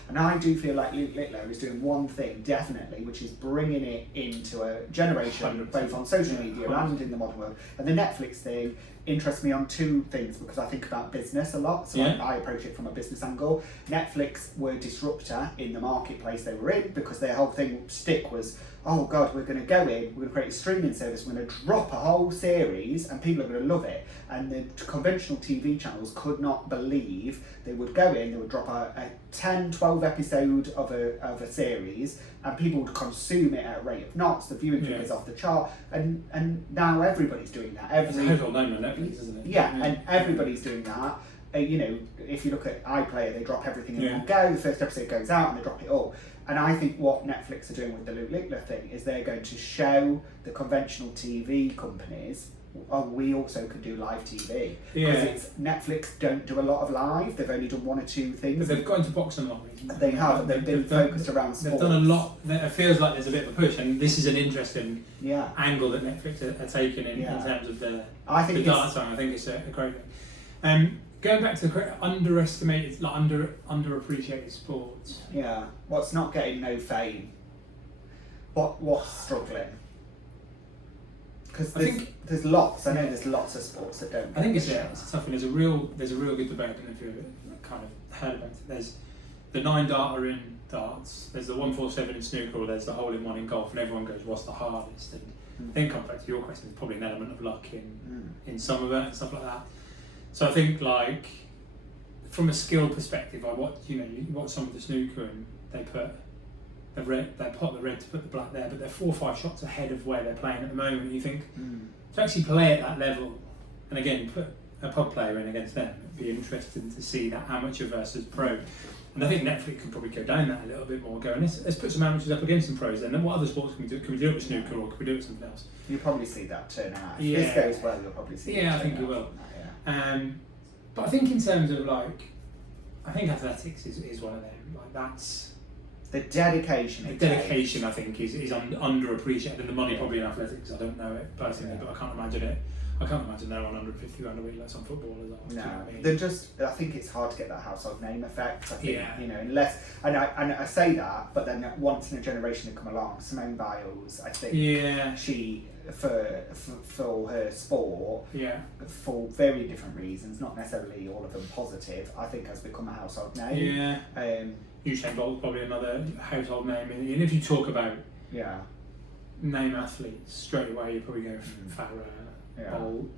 and I do feel like Luke Littler is doing one thing definitely, which is bringing it into a generation, 100%. Both on social media and in the modern world. And the Netflix thing interests me on two things because I think about business a lot, so I approach it from a business angle. Netflix were a disruptor in the marketplace they were in because their whole stick was, oh god, we're going to go in, we're going to create a streaming service, we're going to drop a whole series and people are going to love it. And the conventional TV channels could not believe they would go in, they would drop a 10, 12 episode of a series and people would consume it at a rate of knots, the viewing figures off the chart, and now everybody's doing that. It's a household name on Netflix, isn't it? Yeah, and everybody's doing that. If you look at iPlayer, they drop everything in one go, the first episode goes out and they drop it all. And I think what Netflix are doing with the Luke Littler thing is they're going to show the conventional TV companies, we also can do live TV. Because Netflix don't do a lot of live, they've only done one or two things. But they've got into boxing a lot recently. They have, they've been focused around sports. They've done a lot, it feels like there's a bit of a push, and this is an interesting angle that Netflix are taking in terms of the dart time. I think it's a great thing. Going back to the underestimated, underappreciated sports. Yeah, what's not getting no fame? What's struggling? Because there's lots. I know there's lots of sports that don't. I think it's a tough one. There's a real good debate. I don't know if you've kind of heard about it. There's the 9-darter in darts. There's the 147 in snooker. Or there's the hole-in-one in golf. And everyone goes, "What's the hardest?" And I think, coming back to your question, there's probably an element of luck in some of it and stuff like that. So I think, like, from a skill perspective, you watch some of the snooker and they pot the red to put the black there, but they're 4 or 5 shots ahead of where they're playing at the moment. And you think to actually play at that level, and again put a pub player in against them, it'd be interesting to see that amateur versus pro. And I think Netflix could probably go down that a little bit more, going, let's put some amateurs up against some pros then. And what other sports can we do? Can we do it with snooker or can we do it with something else? You'll probably see that turn out. If Yeah. this goes well, you'll probably see Yeah, I think you will. But I think in terms of like, I think athletics is one of them. Like that's the dedication. The dedication, I think, is underappreciated, and the money probably in athletics. I don't know it personally, but I can't imagine it. I can't imagine they're on 150 grand a week like some footballers are. No, you know what I mean? they're just. I think it's hard to get that household name effect. I think Yeah. you know, unless and I say that, but then once in a generation to come along, Simone Biles, I think she for her sport, for very different reasons, not necessarily all of them positive, I think has become a household name. Usain Bolt's probably another household name, and if you talk about name athletes straight away, you probably go Farah, Bolt.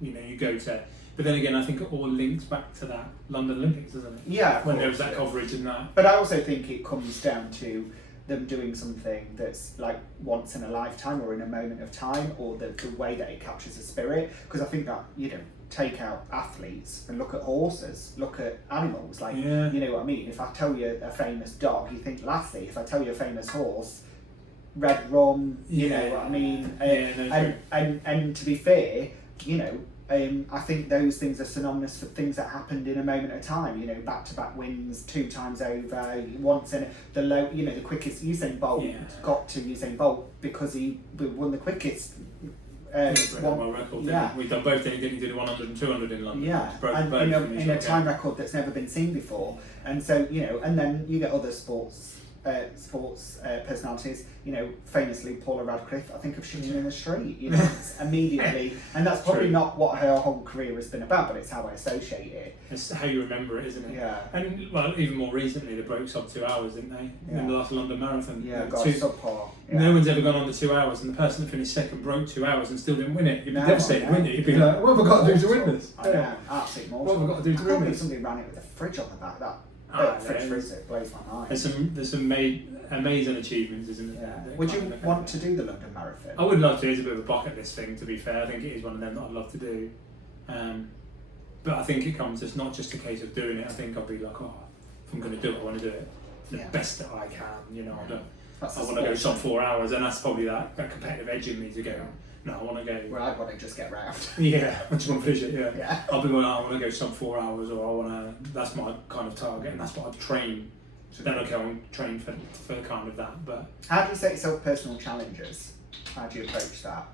You know, you go to. But then again, I think it all links back to that London Olympics, doesn't it? Yeah, when there was that coverage and that. But I also think it comes down to them doing something that's like once in a lifetime or in a moment of time, or the way that it captures the spirit. Because I think that, you know, take out athletes and look at horses, look at animals, like, you know what I mean? If I tell you a famous dog, you think Lassie. If I tell you a famous horse, Red Rum, you know what I mean? And to be fair, you know, I think those things are synonymous for things that happened in a moment of time. You know, back-to-back wins 2 times over, once in the quickest. Usain Bolt got to Usain Bolt because he won the quickest. World record. We've done both. Didn't he do the 100 and 200 in London? Yeah, and in a time record that's never been seen before. And so, you know, and then you get other sports personalities, you know, famously Paula Radcliffe, I think of shooting in the street, you know, immediately, and that's probably not what her whole career has been about, but it's how I associate it. It's how you remember it, isn't it? Yeah. And well, even more recently, they broke sub 2 hours, didn't they? In the last London Marathon. Yeah, got subpar. No one's ever gone under 2 hours, and the person that finished second broke 2 hours and still didn't win it. You'd be devastated, wouldn't you? You'd be like, what have I got to do to win this? I know, absolutely what have I got to do to win this? Somebody ran it with a fridge on the back. Fridge freezer, it blows my mind. There's some amazing achievements, isn't there? Yeah. Would you want to do the London Marathon? I would love to. It's a bit of a bucket list thing, to be fair. I think it is one of them that I'd love to do. But I think it comes, it's not just a case of doing it. I think I'll be like, if I'm going to do it, I want to do it the best that I can. You know, I want to go sub 4 hours, and that's probably that competitive edge in me to go. No, I want to go. Well, I'd want to just get round. Yeah, I just want to finish it. Yeah. I'll be going. I want to go sub 4 hours, or I want to. That's my kind of target, and that's what I'd train. So then I'll go and train for kind of that. But how do you set yourself personal challenges? How do you approach that?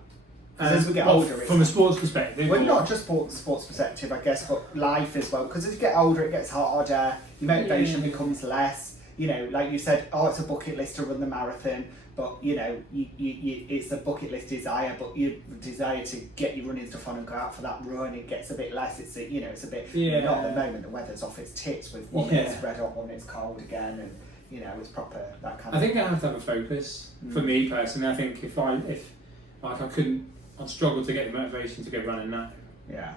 As we get older, from a sports perspective. Well, not just sports perspective, I guess, but life as well. Because as you get older, it gets harder. Your motivation becomes less. You know, like you said, it's a bucket list to run the marathon. But you know, it's a bucket list desire, but your desire to get your running stuff on and go out for that run, it gets a bit less. It's a bit not at the moment. The weather's off its tits with one minute it's red hot, 1 minute it's cold again, and you know it's proper that kind of. I think I have to have a focus. For me personally, I think if I'd struggle to get the motivation to go running now. Yeah.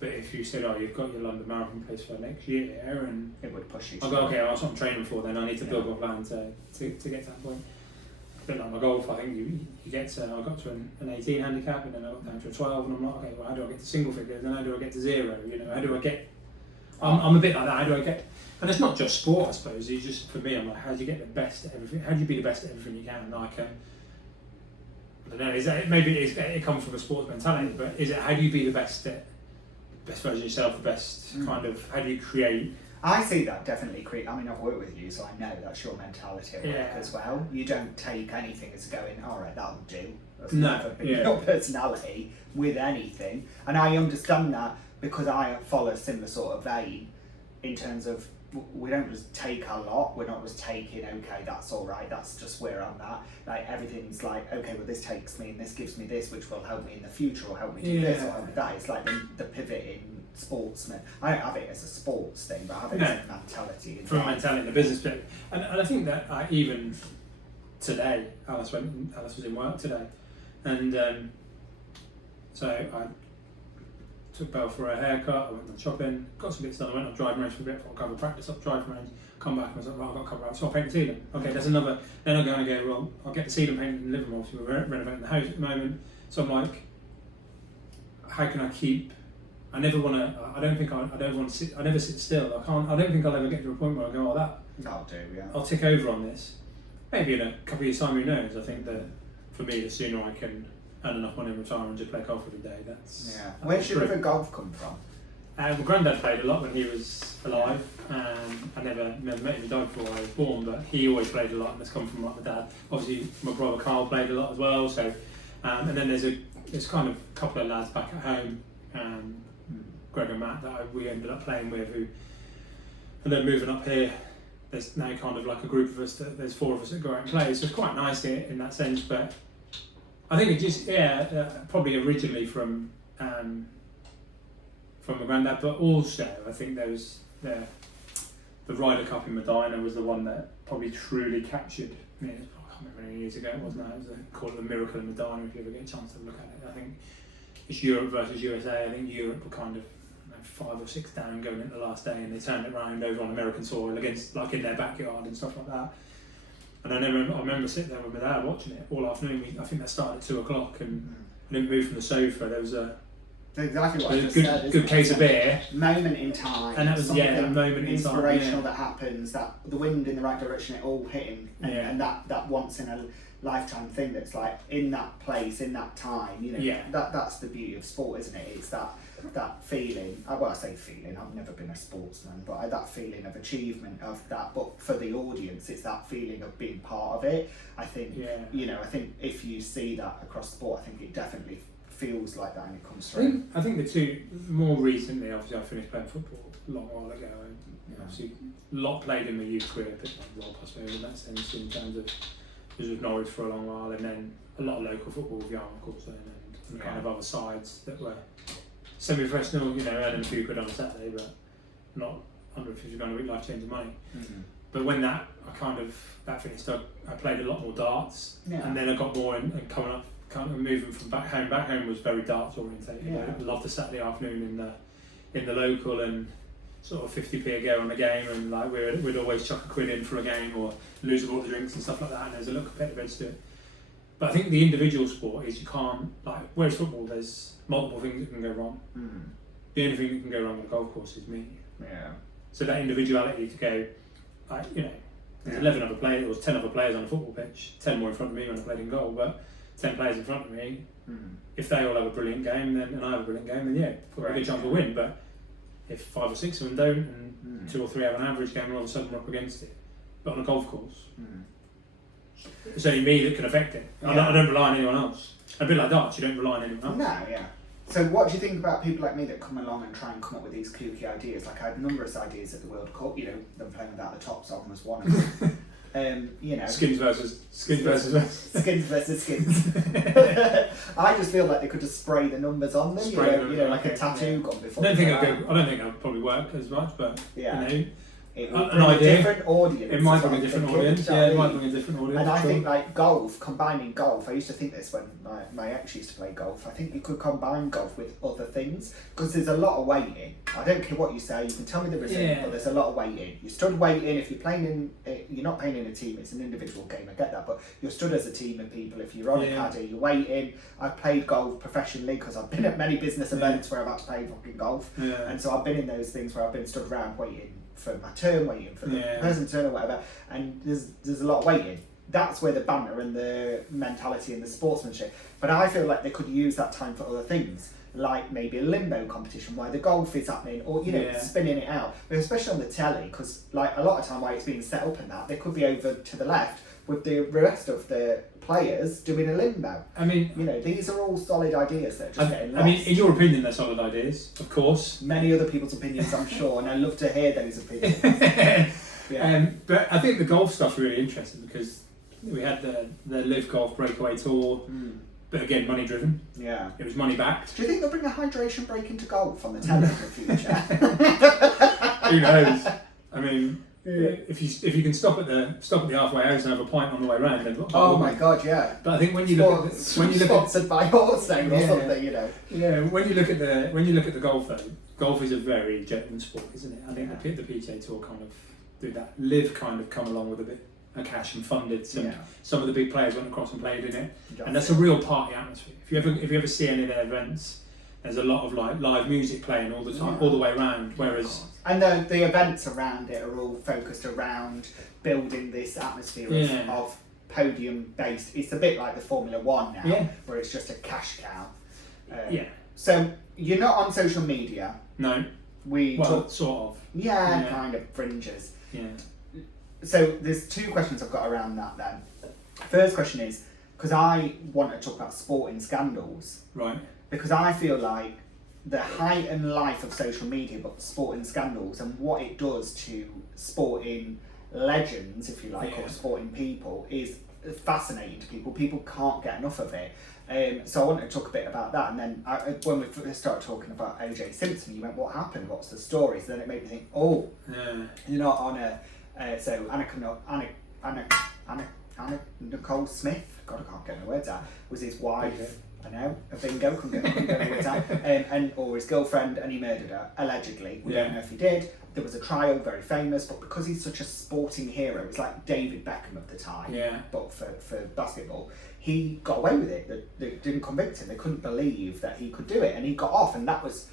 But if you said, you've got your London Marathon place for next year, and it would push you. I'll go, that's what I'm training for. Then I need to build my plan to get to that point. A bit like my golf, I think you get to, I got to an 18 handicap, and then I got down to a 12, and I'm like, okay, well, how do I get to single figures, and how do I get to 0? You know, how do I get? I'm a bit like that. How do I get? And it's not just sport, I suppose. It's just for me. I'm like, how do you get the best at everything? How do you be the best at everything you can? Like, I don't know. Is that maybe it comes from a sports mentality, but is it how do you be the best at best version of yourself? The best kind of how do you create? I see that definitely I mean, I've worked with you, so I know that's your mentality at work as well. You don't take anything as going, all right, that'll do. That's never been your personality with anything. And I understand that because I follow a similar sort of vein in terms of we don't just take a lot, we're not just taking, okay, that's all right, that's just where I'm at. Like, everything's like, okay, well, this takes me and this gives me this, which will help me in the future or help me do this or help me that. It's like the pivot in sportsman. I don't have it as a sports thing, but I have it as a mentality. From a mentality in the business bit. And I think that even today, Alice was in work today, and so I took Belle for her haircut, I went on shopping, got some bits done, I went on driving range for a bit, thought I'd cover practice up driving range, come back and I was like, right, I've got to cover out, so I'll paint the ceiling. Okay, there's another, then I'm going to go, well, I'll get the ceiling painted in the living room, obviously we're renovating the house at the moment, so I'm like, how can I keep I never want to. I don't want to sit. I never sit still. I don't think I'll ever get to a point where I go, That'll do. Yeah. I'll tick over on this. Maybe in a couple of years' time, who knows? I think that for me, the sooner I can earn enough money and retire and just play golf every day, that's. Yeah. Where should the golf come from? My granddad played a lot when he was alive. I never met him. He died before I was born, but he always played a lot, and that's come from my dad. Obviously, my brother Carl played a lot as well. So, and then there's kind of a couple of lads back at home, Greg and Matt, that we ended up playing with. And then moving up here, there's now kind of like a group of us. There's 4 of us that go out and play. So it's quite nice here in that sense. But I think it just probably originally from my granddad, but also I think there was the Ryder Cup in Medina was the one that probably truly captured me. I can't remember how many years ago it was now. It was called the Miracle in Medina. If you ever get a chance to look at it, I think it's Europe versus USA. I think Europe were kind of 5 or 6 down going into the last day, and they turned it round over on American soil against, like, in their backyard and stuff like that. And I remember sitting there with my dad watching it all afternoon. I think that started at 2 o'clock, and I didn't move from the sofa. There was exactly what I just said. Good case of beer. Moment in time. And that was a moment in time. Inspirational that happens. That the wind in the right direction, it all hitting, and that once in a lifetime thing that's like in that place, in that time. You know, that's the beauty of sport, isn't it? It's that feeling. Well, I say feeling. I've never been a sportsman, but that feeling of achievement of that. But for the audience, it's that feeling of being part of it. I think. You know, I think if you see that across sport, I think it definitely feels like that and it comes through. I think the two more recently, obviously I finished playing football a long while ago, and obviously a lot played in my youth career, a bit like Rob, I suppose, in that sense, in terms of was with Norwich for a long while, and then a lot of local football with Yarmouth also, and kind of other sides that were semi-professional, you know, earning a few quid on a Saturday, but not £150 a week life-changing money. But when that finished, I played a lot more darts, and then I got more and coming up. Kind of moving from back home was very darts orientated. I loved the Saturday afternoon in the local, and sort of 50p a go on the game, and like we'd always chuck a quid in for a game or lose all the drinks and stuff like that, and there's a little competitive edge to it. But I think the individual sport is you can't, like, whereas football there's multiple things that can go wrong. The only thing that can go wrong on a golf course is me. So that individuality to go, like, you know, there's 11 other players, or 10 other players on a football pitch, 10 more in front of me when I played in goal, but 10 players in front of me, if they all have a brilliant game, then and I have a brilliant game, then got a good chance we'll win. But if 5 or 6 of them don't, and 2 or 3 have an average game, and all of a sudden we're up against it. But on a golf course, it's only me that can affect it. I don't rely on anyone else. A bit like darts, you don't rely on anyone else. No, So what do you think about people like me that come along and try and come up with these kooky ideas? Like, I had numerous ideas at the World Cup, you know, them playing without the tops on was one of them. You know, skins versus skins. I just feel like they could just spray the numbers on them, you know, like a tattoo gun before. I don't think I'd probably work as much, but you know, it would bring a different audience. It might bring a different audience. It might bring a different audience. And I think, like, combining golf. I used to think this when my ex used to play golf. I think you could combine golf with other things because there's a lot of waiting. I don't care what you say. You can tell me the result, but there's a lot of waiting. You stood waiting. If you're playing you're not playing in a team. It's an individual game. I get that, but you're stood as a team of people. If you're on a caddy, you're waiting. I've played golf professionally because I've been at many business events where I've had to play fucking golf, and so I've been in those things where I've been stood around waiting for my turn, waiting for the person's turn or whatever, and there's a lot of waiting. That's where the banter and the mentality and the sportsmanship. But I feel like they could use that time for other things, like maybe a limbo competition where the golf is happening, or spinning it out. But especially on the telly, because like a lot of time while it's being set up and that, they could be over to the left with the rest of the players doing a limbo. I mean, you know, these are all solid ideas that are just getting lost. I mean, in your opinion, they're solid ideas, of course. Many other people's opinions, I'm sure, and I love to hear those opinions. But I think the golf stuff's really interesting because we had the Live Golf Breakaway Tour, but again, money driven. Yeah. It was money backed. Do you think they'll bring a hydration break into golf on the telly in the future? Who knows? I mean, if you can stop at the halfway house and have a pint on the way round, then my god, yeah. But I think when you look at sponsored by Horse-Name or something, you know. Yeah, when you look at the golf though, golf is a very gentleman sport, isn't it? I think the PGA Tour kind of do that. Live kind of come along with a bit of cash and funded some of the big players went across and played in it, and that's a real party atmosphere. If you ever see any of their events, there's a lot of like live music playing all the time, all the way around. Whereas, and the events around it are all focused around building this atmosphere of podium based. It's a bit like the Formula One now, where it's just a cash cow. So you're not on social media. No. Sort of. Yeah, kind of fringes. Yeah. So there's two questions I've got around that then. First question is, because I want to talk about sporting scandals. Right. Because I feel like the height and life of social media, but sporting scandals and what it does to sporting legends, if you like, or sporting people, is fascinating to people. People can't get enough of it. So I wanted to talk a bit about that, and then when we first started talking about O.J. Simpson, you went, "What happened? What's the story?" So then it made me think, you're not on a so Anna Nicole Smith. God, I can't get my words out. Was his wife? Okay. I know, a bingo, couldn't get my words out. Or his girlfriend, and he murdered her allegedly. We don't know if he did. There was a trial, very famous, but because he's such a sporting hero, it's like David Beckham of the time, but for basketball. He got away with it. They didn't convict him. They couldn't believe that he could do it, and he got off, and that was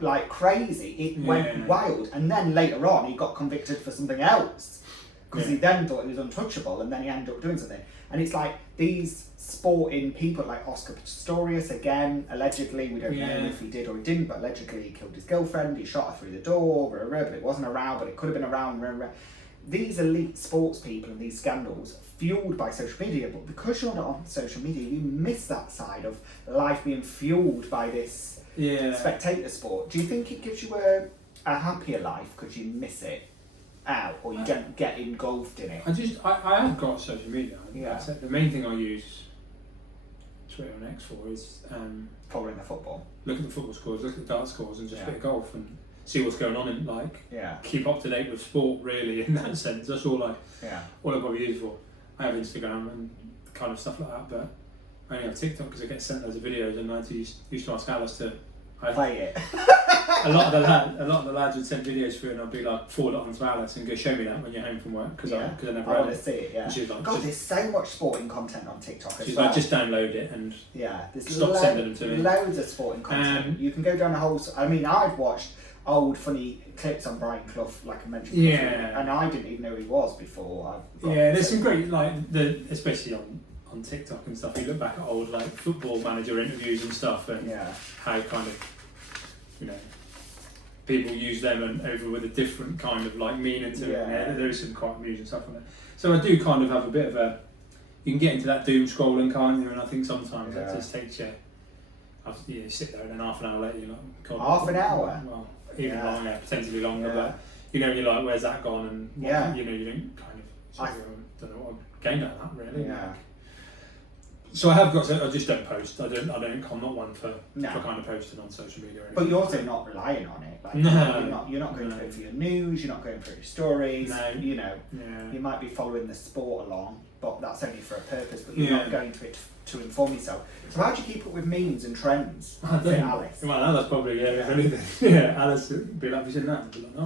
like crazy. It went wild, and then later on he got convicted for something else because he then thought he was untouchable, and then he ended up doing something. And it's like these sporting people, like Oscar Pistorius, again, allegedly, we don't know if he did or he didn't, but allegedly he killed his girlfriend, he shot her through the door, but it wasn't a row, but it could have been a row. These elite sports people and these scandals fueled by social media, but because you're not on social media, you miss that side of life being fueled by this spectator sport. Do you think it gives you a happier life because you miss it out, or you don't get engulfed in it? I have got social media. The main thing I use Twitter and X for is following the football. Look at the football scores, look at the dart scores, and just a bit of golf and see what's going on and keep up to date with sport, really, in that sense. That's all I probably use for. I have Instagram and kind of stuff like that, but I only have TikTok because I get sent loads of videos, and I used to ask Alice to play it. a lot of the lads would send videos through, and I'd be like, forward it onto Alice and go, show me that when you're home from work, because I never want to see it. Yeah. And she was like, God, there's so much sporting content on TikTok. She's like, just download it and stop sending them to me. Loads of sporting content. You can go down a whole. I mean, I've watched old funny clips on Brian Clough, like I mentioned before, and I didn't even know who he was before. There's some great, like especially on TikTok and stuff. You look back at old like football manager interviews and stuff, and how kind of people use them and over with a different kind of like meaning to it. There is some quite amusing stuff on it. So I do kind of have a bit of a. You can get into that doom scrolling, can't you? And I think sometimes that just takes you. You sit there and then half an hour later you're like, God, half an hour? Well, even longer, potentially longer, but you're like, where's that gone? And you don't kind of, I don't know what I've gained out of that, really. Yeah. So I have got to, I just don't post. I'm not one for kind of posting on social media or anything. But you're also not relying on it. Like, you're not going to it for your news, you're not going for your stories, you might be following the sport along, but that's only for a purpose, but you're not going to it to inform yourself. So how do you keep up with memes and trends? Alice? Well, Alice probably, if anything. Alice would be like, have you seen that? I'd be like,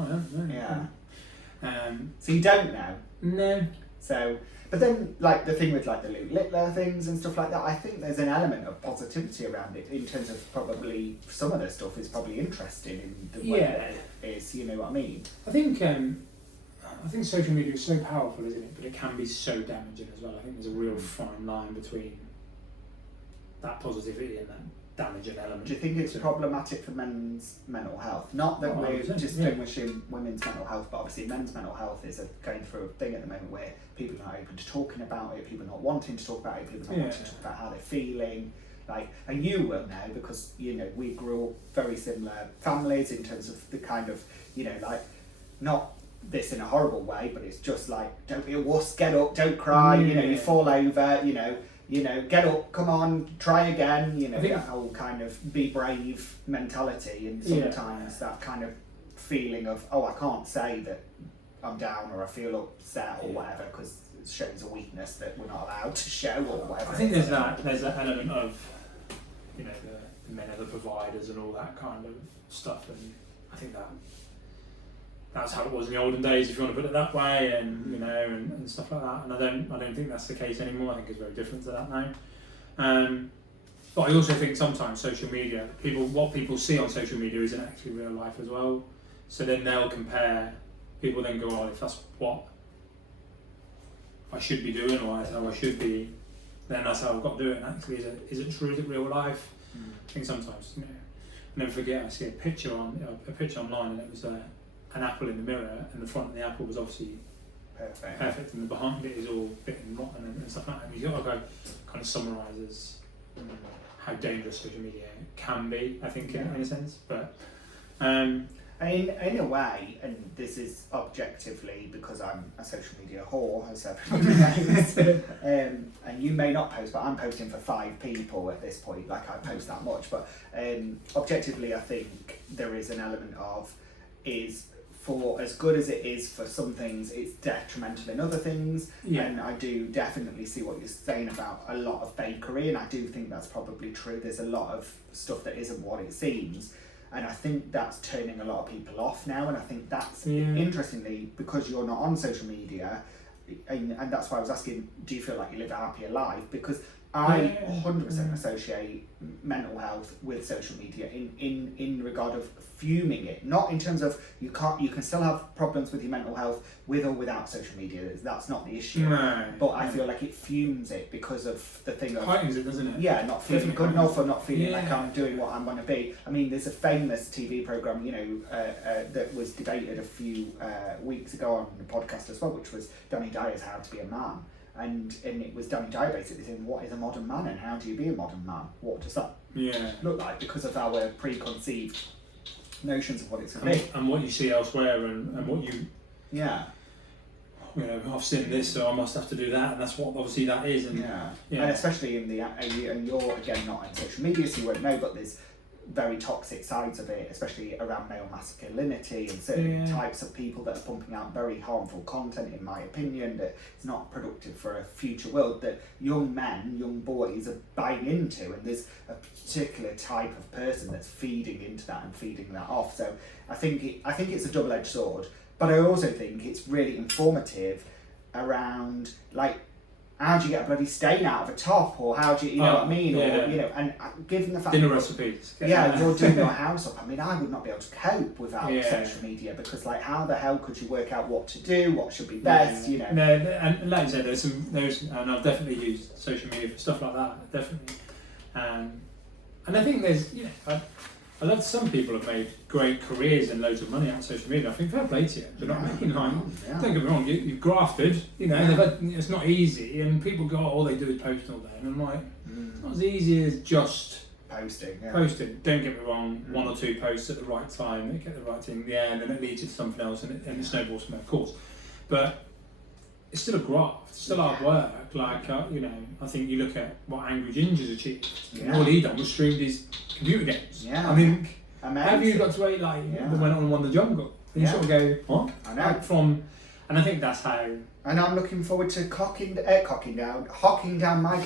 no. So you don't know? No. So, but then, like the thing with like the Luke Littler things and stuff like that, I think there's an element of positivity around it in terms of probably some of the stuff is probably interesting in the way that it is, you know what I mean? I think social media is so powerful, isn't it? But it can be so damaging as well. I think there's a real fine line between that positivity and that damaging element. Do you think it's problematic for men's mental health? Not that we're distinguishing women's mental health, but obviously men's mental health is going through a thing at the moment where people are not open to talking about it, people are not wanting to talk about it, people are not wanting to talk about how they're feeling. Like, and you will know because, we grew up very similar families in terms of the kind of, like, not this in a horrible way, but it's just like, don't be a wuss, get up, don't cry, you fall over, get up, come on, try again, that whole kind of be brave mentality, and sometimes that kind of feeling of, I can't say that I'm down or I feel upset or whatever because it shows a weakness that we're not allowed to show or whatever. I think there's that element of, the men are the providers and all that kind of stuff, and I think that's how it was in the olden days, if you want to put it that way, and and stuff like that. And I don't think that's the case anymore. I think it's very different to that now. But I also think sometimes social media, what people see on social media isn't actually real life as well. So then they'll compare. People then go, "Oh, if that's what I should be doing, or that's how I should be, then that's how I've got to do it." And actually, is it true? Is it real life? I think sometimes, I'll never forget. I see a picture online, and it was an apple in the mirror, and the front of the apple was obviously perfect, and the behind it is all bit and rotten and stuff like that. And you've got to go kind of summarises how dangerous social media can be, I think, in a sense. But in a way, and this is objectively because I'm a social media whore, as everybody knows, and you may not post, but I'm posting for 5 people at this point, like I post that much, but objectively I think there is an element of, is for as good as it is for some things, it's detrimental in other things. And I do definitely see what you're saying about a lot of bakery, and I do think that's probably true. There's a lot of stuff that isn't what it seems, and I think that's turning a lot of people off now. And I think that's interestingly, because you're not on social media, and that's why I was asking, do you feel like you live a happier life? Because I 100% associate mental health with social media in regard of fuming it, not in terms of you can still have problems with your mental health with or without social media. That's not the issue. But I feel like it fumes it because of the thing of heightens it, doesn't it? Yeah, not feeling good enough, or not feeling like I'm doing what I want to be. I mean, there's a famous TV program, that was debated a few weeks ago on the podcast as well, which was Danny Dyer's How to Be a Man. And it was Danny Dyer basically saying, what is a modern man and how do you be a modern man? What does that look like? Because of our preconceived notions of what it's going to be. And what you see elsewhere, and what you... I've seen this, so I must have to do that, and that's what obviously that is. And and especially in and you're again not on social media, so you won't know, but there's very toxic sides of it, especially around male masculinity and certain types of people that are pumping out very harmful content, in my opinion, that is not productive for a future world that young boys are buying into, and there's a particular type of person that's feeding into that and feeding that off. So I think it's a double-edged sword, but I also think it's really informative around, like, how do you get a bloody stain out of a top, or how do you know what I mean? Or, and given the fact dinner recipes. You're doing your house up. I mean, I would not be able to cope without social media, because, like, how the hell could you work out what to do, what should be best, No, and like I said, there's and I've definitely used social media for stuff like that, definitely. And I think there's, I love some people have made great careers and loads of money out of social media. I think fair play to you. Do you know what I mean? Like, don't get me wrong, you've grafted, it's not easy, and people go, all they do is post all day. And I'm like, it's not as easy as just posting. Don't get me wrong, 1 or 2 posts at the right time, they get the right thing, and then it leads to something else, and it snowballs from there, of course. But it's still a graft, it's still hard work. Like, I think you look at what Angry Ginger's achieved. All he done was streamed his computer games. I mean, have you got to wait, like, that went on and won the jungle? And you sort of go, what? I know. And I think that's how... And I'm looking forward to hocking down my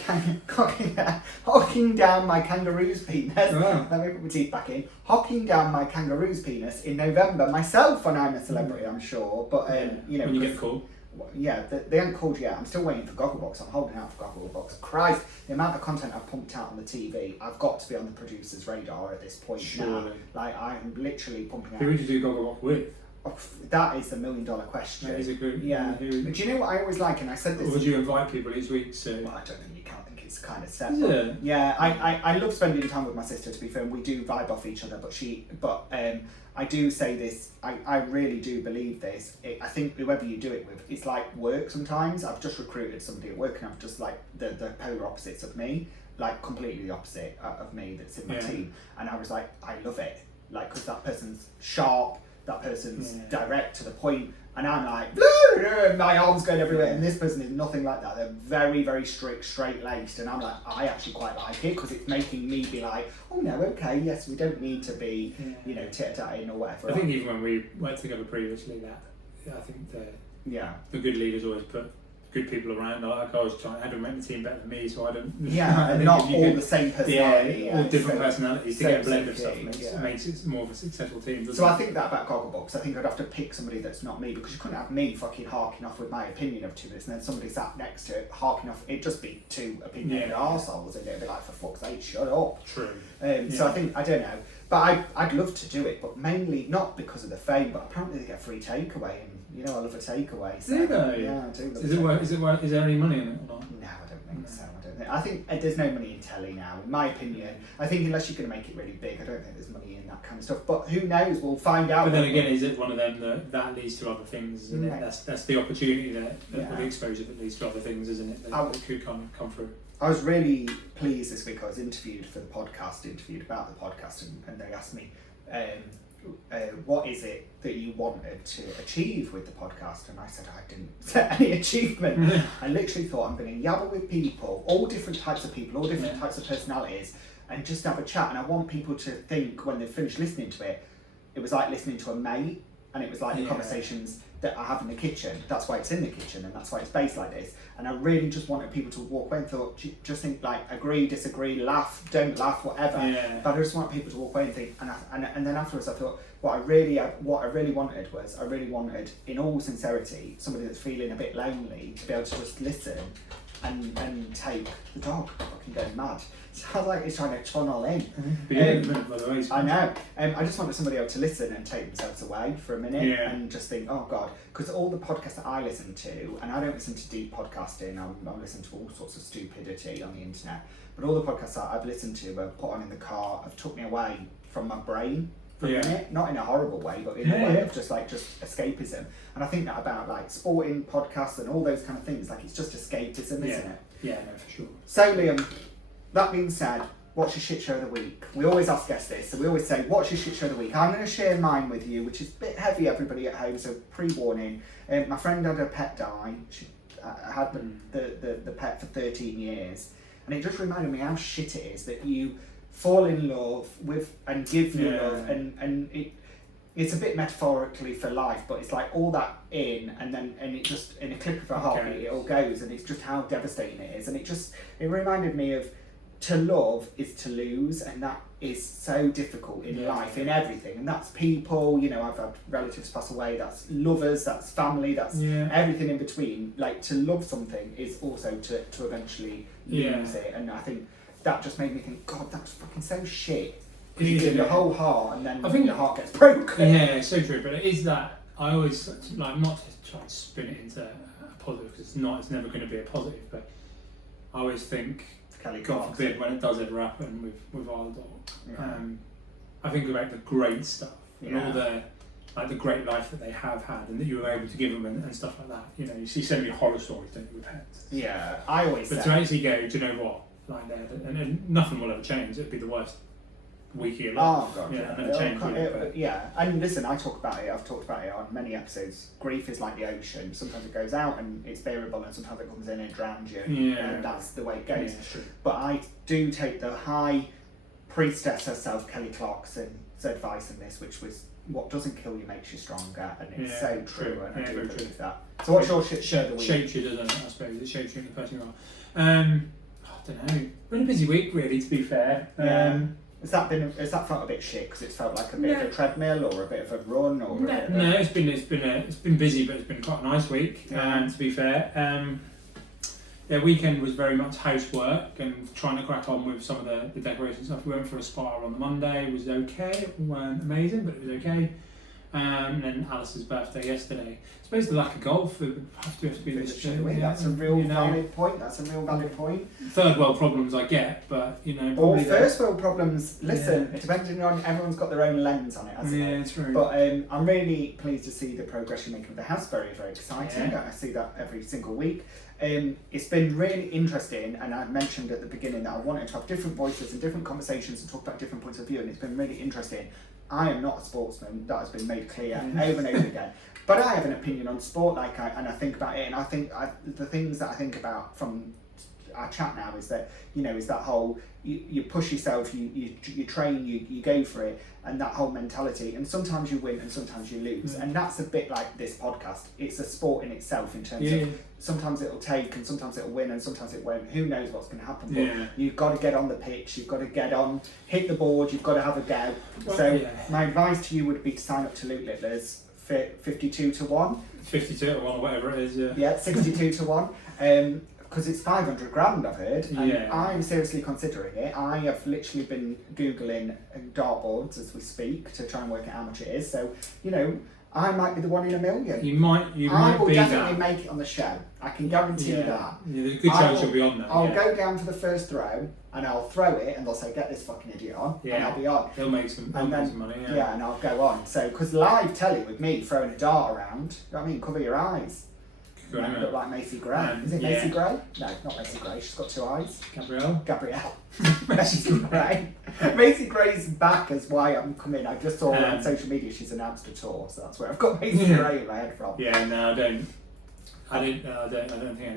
kangaroo's penis. Let me put my teeth back in. Hocking down my kangaroo's penis in November myself, when I'm a celebrity, I'm sure. But, when you get called. Yeah, they haven't called yet. I'm still waiting for Gogglebox. I'm holding out for Gogglebox. Christ, the amount of content I've pumped out on the TV, I've got to be on the producer's radar at this point now. Like, I'm literally pumping out. Who would you do Gogglebox with? Oh, that is the $1 million question. That is a good... Yeah. But do you know what I always like, and I said this... Or would you invite people each week? Well, I don't think you can. I think it's kind of separate. Yeah, I love spending time with my sister, to be fair, and we do vibe off each other, but I do say this, I really do believe this. I think whoever you do it with, it's like work sometimes. I've just recruited somebody at work, and I'm just like the polar opposites of me, like completely the opposite of me that's in my team. And I was like, I love it. Like, because that person's sharp, that person's direct to the point, and I'm like, my arms going everywhere, and this person is nothing like that. They're very, very strict, straight-laced, and I'm like, I actually quite like it, because it's making me be like, oh no, okay, yes, we don't need to be, tit-tatting or whatever. I think even when we worked together previously, that I think the good leaders always put good people around. I always try to make the team better than me, so I don't. Yeah, and not all the same personality. Yeah, all different personalities to get a blend of stuff yeah. makes it more of a successful team. So I think that about Gogglebox. I think I'd have to pick somebody that's not me, because you couldn't have me fucking harking off with my opinion of 2 minutes and then somebody sat next to it harking off. It'd just be two opinionated arseholes, and it'd be like, for fuck's sake, shut up. True. So I think, I don't know, but I'd love to do it, but mainly not because of the fame, but apparently they get free takeaway, and you know I love a takeaway. So, do they? Yeah, I do love is there any money in it or not? No, I don't think so. I think there's no money in telly now, in my opinion. I think unless you're going to make it really big, I don't think there's money in that kind of stuff. But who knows? We'll find out. But then again, is it one of them that leads to other things? Isn't it? That's the opportunity or the exposure that leads to other things, isn't it? That could come through. I was really pleased this week. I was interviewed about the podcast, and they asked me, what is it that you wanted to achieve with the podcast? And I said I didn't set any achievement. I literally thought I'm going to yabble with people, all different types of people, all different types of personalities, and just have a chat. And I want people to think, when they've finished listening to it, it was like listening to a mate, and it was like the conversations that I have in the kitchen. That's why it's in the kitchen, and that's why it's based like this. And I really just wanted people to walk away and thought, just think, like, agree, disagree, laugh, don't laugh, whatever. Yeah. But I just want people to walk away and think, and then afterwards I thought, what I really wanted was, in all sincerity, somebody that's feeling a bit lonely to be able to just listen and take the dog fucking going mad. Sounds like he's trying to tunnel in. I know. I just wanted somebody able to listen and take themselves away for a minute and just think, oh God, because all the podcasts that I listen to, and I don't listen to deep podcasting, I listen to all sorts of stupidity on the internet, but all the podcasts that I've listened to, I've put on in the car, have took me away from my brain for a minute, not in a horrible way, but in a way of just escapism. And I think that about like sporting podcasts and all those kind of things, like it's just escapism, isn't it? Yeah, no, for sure. So Liam, that being said, what's your shit show of the week? We always ask guests this, so we always say, what's your shit show of the week? I'm going to share mine with you, which is a bit heavy, everybody at home, so pre-warning. My friend had her pet die. She had the pet for 13 years, and it just reminded me how shit it is that you fall in love with and give your love, and it's a bit metaphorically for life, but it's like all that in, and it just, in a click of a heartbeat, it all goes, and it's just how devastating it is. And it reminded me of, to love is to lose, and that is so difficult in life, in everything. And that's people, you know, I've had relatives pass away, that's lovers, that's family, that's everything in between. Like, to love something is also to eventually lose it. And I think that just made me think, God, that's fucking so shit. Because you give your whole heart, and then I think your heart gets broken. Yeah, it's so true. But it is that, I always, like, not to try and spin it into a positive, because it's never going to be a positive, but I always think, God forbid, when it does ever happen with our dog, I think about the great stuff and all the great life that they have had, and that you were able to give them and stuff like that. You know, you see so many horror stories, don't you, with pets? Yeah, I always. But to actually go, do you know what? Like that, and nothing will ever change. It'd be the worst week of your life. Oh God, change. And listen, I talk about it. I've talked about it on many episodes. Grief is like the ocean. Sometimes it goes out and it's bearable, and sometimes it comes in and drowns you. And that's the way it goes. Yeah, but I do take the high priestess herself, Kelly Clarkson's advice in this, which was, what doesn't kill you makes you stronger, and it's so true. And I do believe that. So what's your shit show of the week? Shapes you, doesn't it? I suppose it shapes you in the person you are. I don't know. Been a busy week, really, to be fair. Has that felt a bit shit because it's felt like a bit of a treadmill or a bit of a run or? No, it's been busy, but it's been quite a nice week. To be fair, weekend was very much housework and trying to crack on with some of the decoration stuff. We went for a spa on the Monday. It was okay. It weren't amazing, but it was okay. And then Alice's birthday yesterday. I suppose the lack of golf would have to be this year. That's a real valid point. Third world problems I get, but you know. Or first world problems. Listen, depending on, everyone's got their own lens on it, hasn't it? Yeah, true. But I'm really pleased to see the progress you're making with the house. Very, very exciting. I see that every single week. It's been really interesting, and I mentioned at the beginning that I wanted to have different voices and different conversations and talk about different points of view, and it's been really interesting. I am not a sportsman, that has been made clear over and over again. But I have an opinion on sport, and I think about it, and I think the things that I think about our chat now is that, you know, is that whole, you push yourself, you train, you go for it, and that whole mentality. And sometimes you win and sometimes you lose. And that's a bit like this podcast. It's a sport in itself in terms of sometimes it'll take and sometimes it'll win and sometimes it won't. Who knows what's going to happen? But you've got to get on the pitch, you've got to get on, hit the board, you've got to have a go. Well, my advice to you would be to sign up to Luke Littler's 52 to 1. 52 to 1 or whatever it is, Yeah, 62 to 1. Because it's 500 grand, I've heard, and I'm seriously considering it. I have literally been Googling dartboards as we speak to try and work out how much it is. So, you know, I might be the 1 in a million. You might I will be definitely that. make it on the show. I can guarantee you that. Yeah, there's a good chance you'll be on that. I'll go down for the first throw and I'll throw it and they'll say, get this fucking idiot on, and I'll be on. They'll make some money, Yeah, and I'll go on. So, because live telly with me throwing a dart around, you know what I mean, cover your eyes. Good, Might look like Macy Gray. Is it Macy Gray? No, not Macy Gray. She's got 2 eyes. Gabrielle. Macy Gray. Macy Gray's back is why I'm coming. I just saw on social media she's announced a tour, so that's where I've got Macy Gray in my head from. Yeah, no, I don't think I'd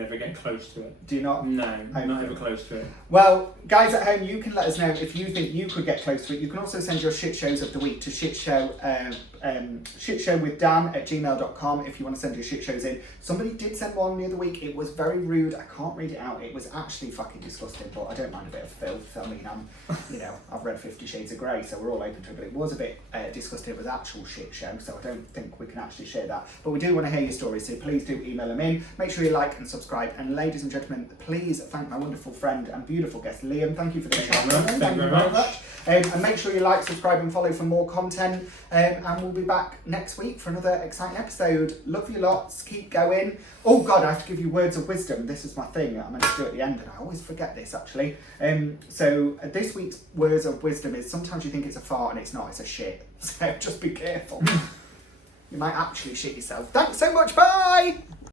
ever get close to it. Do you not? No, I'm not ever close to it. Well, guys at home, you can let us know if you think you could get close to it. You can also send your shit shows of the week to shitshowwithdan@gmail.com if you want to send your shit shows in. Somebody did send one the other week. It was very rude. I can't read it out. It was actually fucking disgusting, but I don't mind a bit of filth. I mean, I've read 50 Shades of Grey, so we're all open to it, but it was a bit disgusting. It was actual shit show, so I don't think we can actually share that. But we do want to hear your stories, so please do email them in. Make sure you like and subscribe. And ladies and gentlemen, please thank my wonderful friend and beautiful guest, Liam. Thank you for the chat. Thank you very much. And make sure you like, subscribe and follow for more content. And we'll be back next week for another exciting episode. Love you lots. Keep going. Oh God, I have to give you words of wisdom. This is my thing. I'm going to do it at the end, and I always forget this actually. So this week's words of wisdom is sometimes you think it's a fart and it's not. It's a shit. So just be careful. You might actually shit yourself. Thanks so much. Bye.